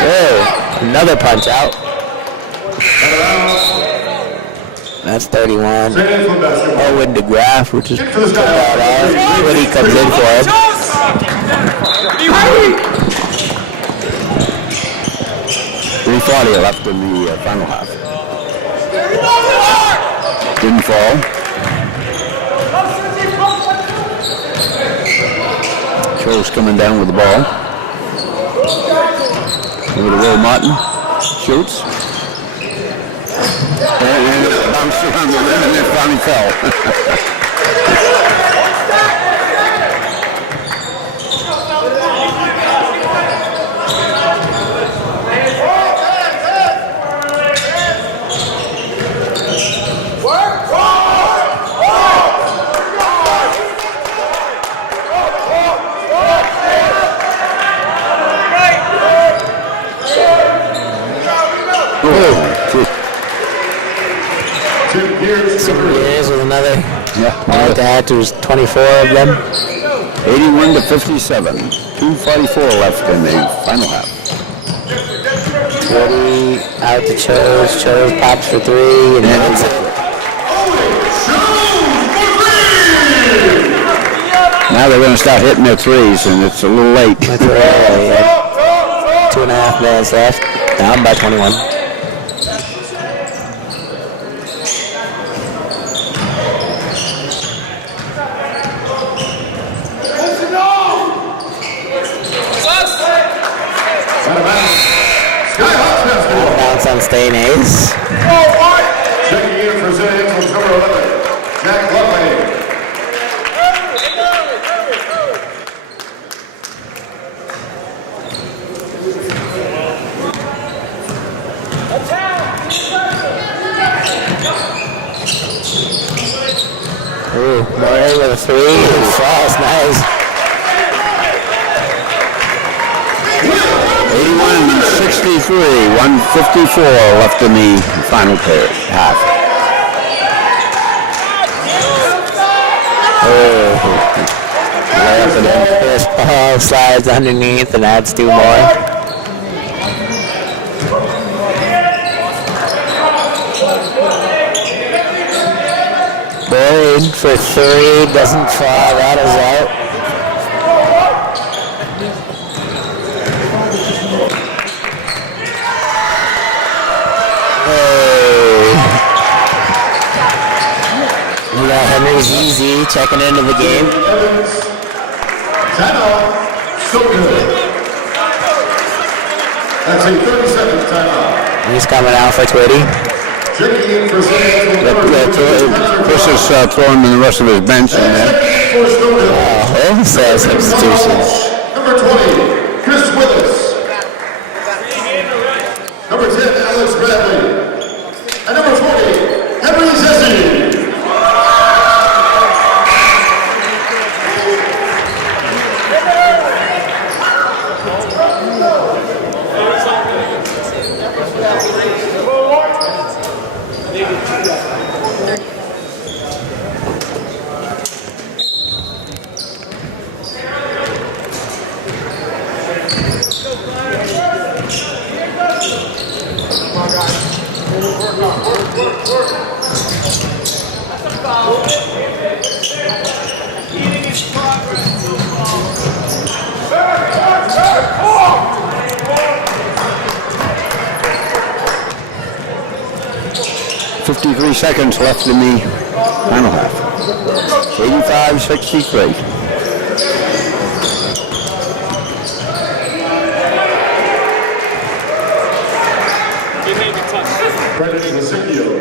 Whoa, another punch out. That's 31. Owen DeGraff, which is when he comes in for him. 3:40 left in the final half. Didn't fall. Joe's coming down with the ball. Over to Will Martin. Shoots. And it bounced around the rim and it finally fell. All that, there's 24 of them. 81 to 57. 2:44 left in the final half. 40 out to Chose. Chose pops for 3, and then it's Now they're going to start hitting their threes, and it's a little late. That's right, yeah. 2.5 minutes left. Down by 21. Bounce on staying ace. Checking in for Stonehill from number 11, Jack Lovely. Ooh, Moray with a 3. Falls, nice. 81-63, 1:54 left in the final half. This ball slides underneath and adds 2 more. Boyd for 3, doesn't fall, that is out. We got Henry ZZ checking into the game. Timeout, Stonehill. That's a 30-second timeout. He's coming out for Twitty. Checking in for Stonehill. Chris is throwing in the rest of his bench in there. For Stonehill. Wholesale substitutions. Number 20, Chris Willis. Number 10, Alex Bradley. And number 40, Henry Zessi. 53 seconds left in the final half. 85-63. Brendan Ezekiel.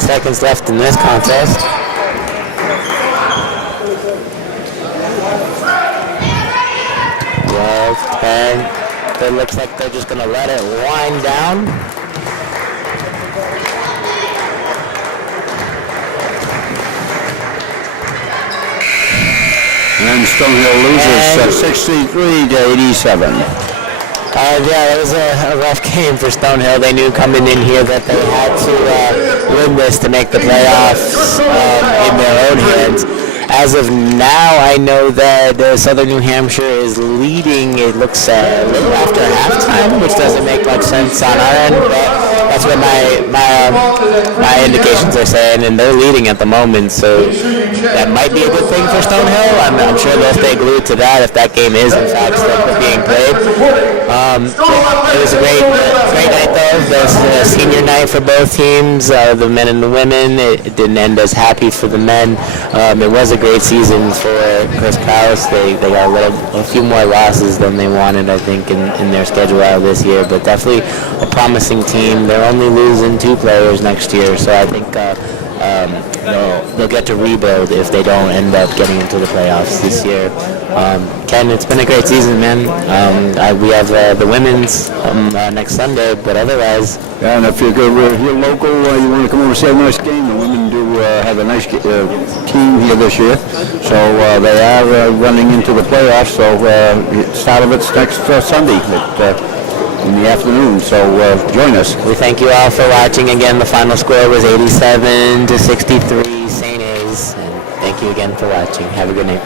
Seconds left in this contest. And it looks like they're just going to let it wind down. And Stonehill loses 63 to 87. Yeah, it was a rough game for Stonehill. They knew coming in here that they had to win this to make the playoffs in their own hands. As of now, I know that Southern New Hampshire is leading. It looks a little after halftime, which doesn't make much sense on our end, but that's what my indications are saying, and they're leading at the moment, so that might be a good thing for Stonehill. I'm sure they'll stay glued to that if that game is in fact still being played. It was a great night though. The senior night for both teams, the men and the women. It didn't end as happy for the men. It was a great season for Chris Krause. They got a few more losses than they wanted, I think, in their schedule out this year, but definitely a promising team. They're only losing 2 players next year, so I think they'll get to rebuild if they don't end up getting into the playoffs this year. Ken, it's been a great season, man. We have the women's next Sunday, but otherwise, Yeah, and if you're here local, you want to come over and see a nice game. The women do have a nice team here this year, so they are running into the playoffs. So start of it's next Sunday in the afternoon. So join us. we thank you all for watching. Again, the final score was 87-63, St. A's. And thank you again for watching. Have a good night.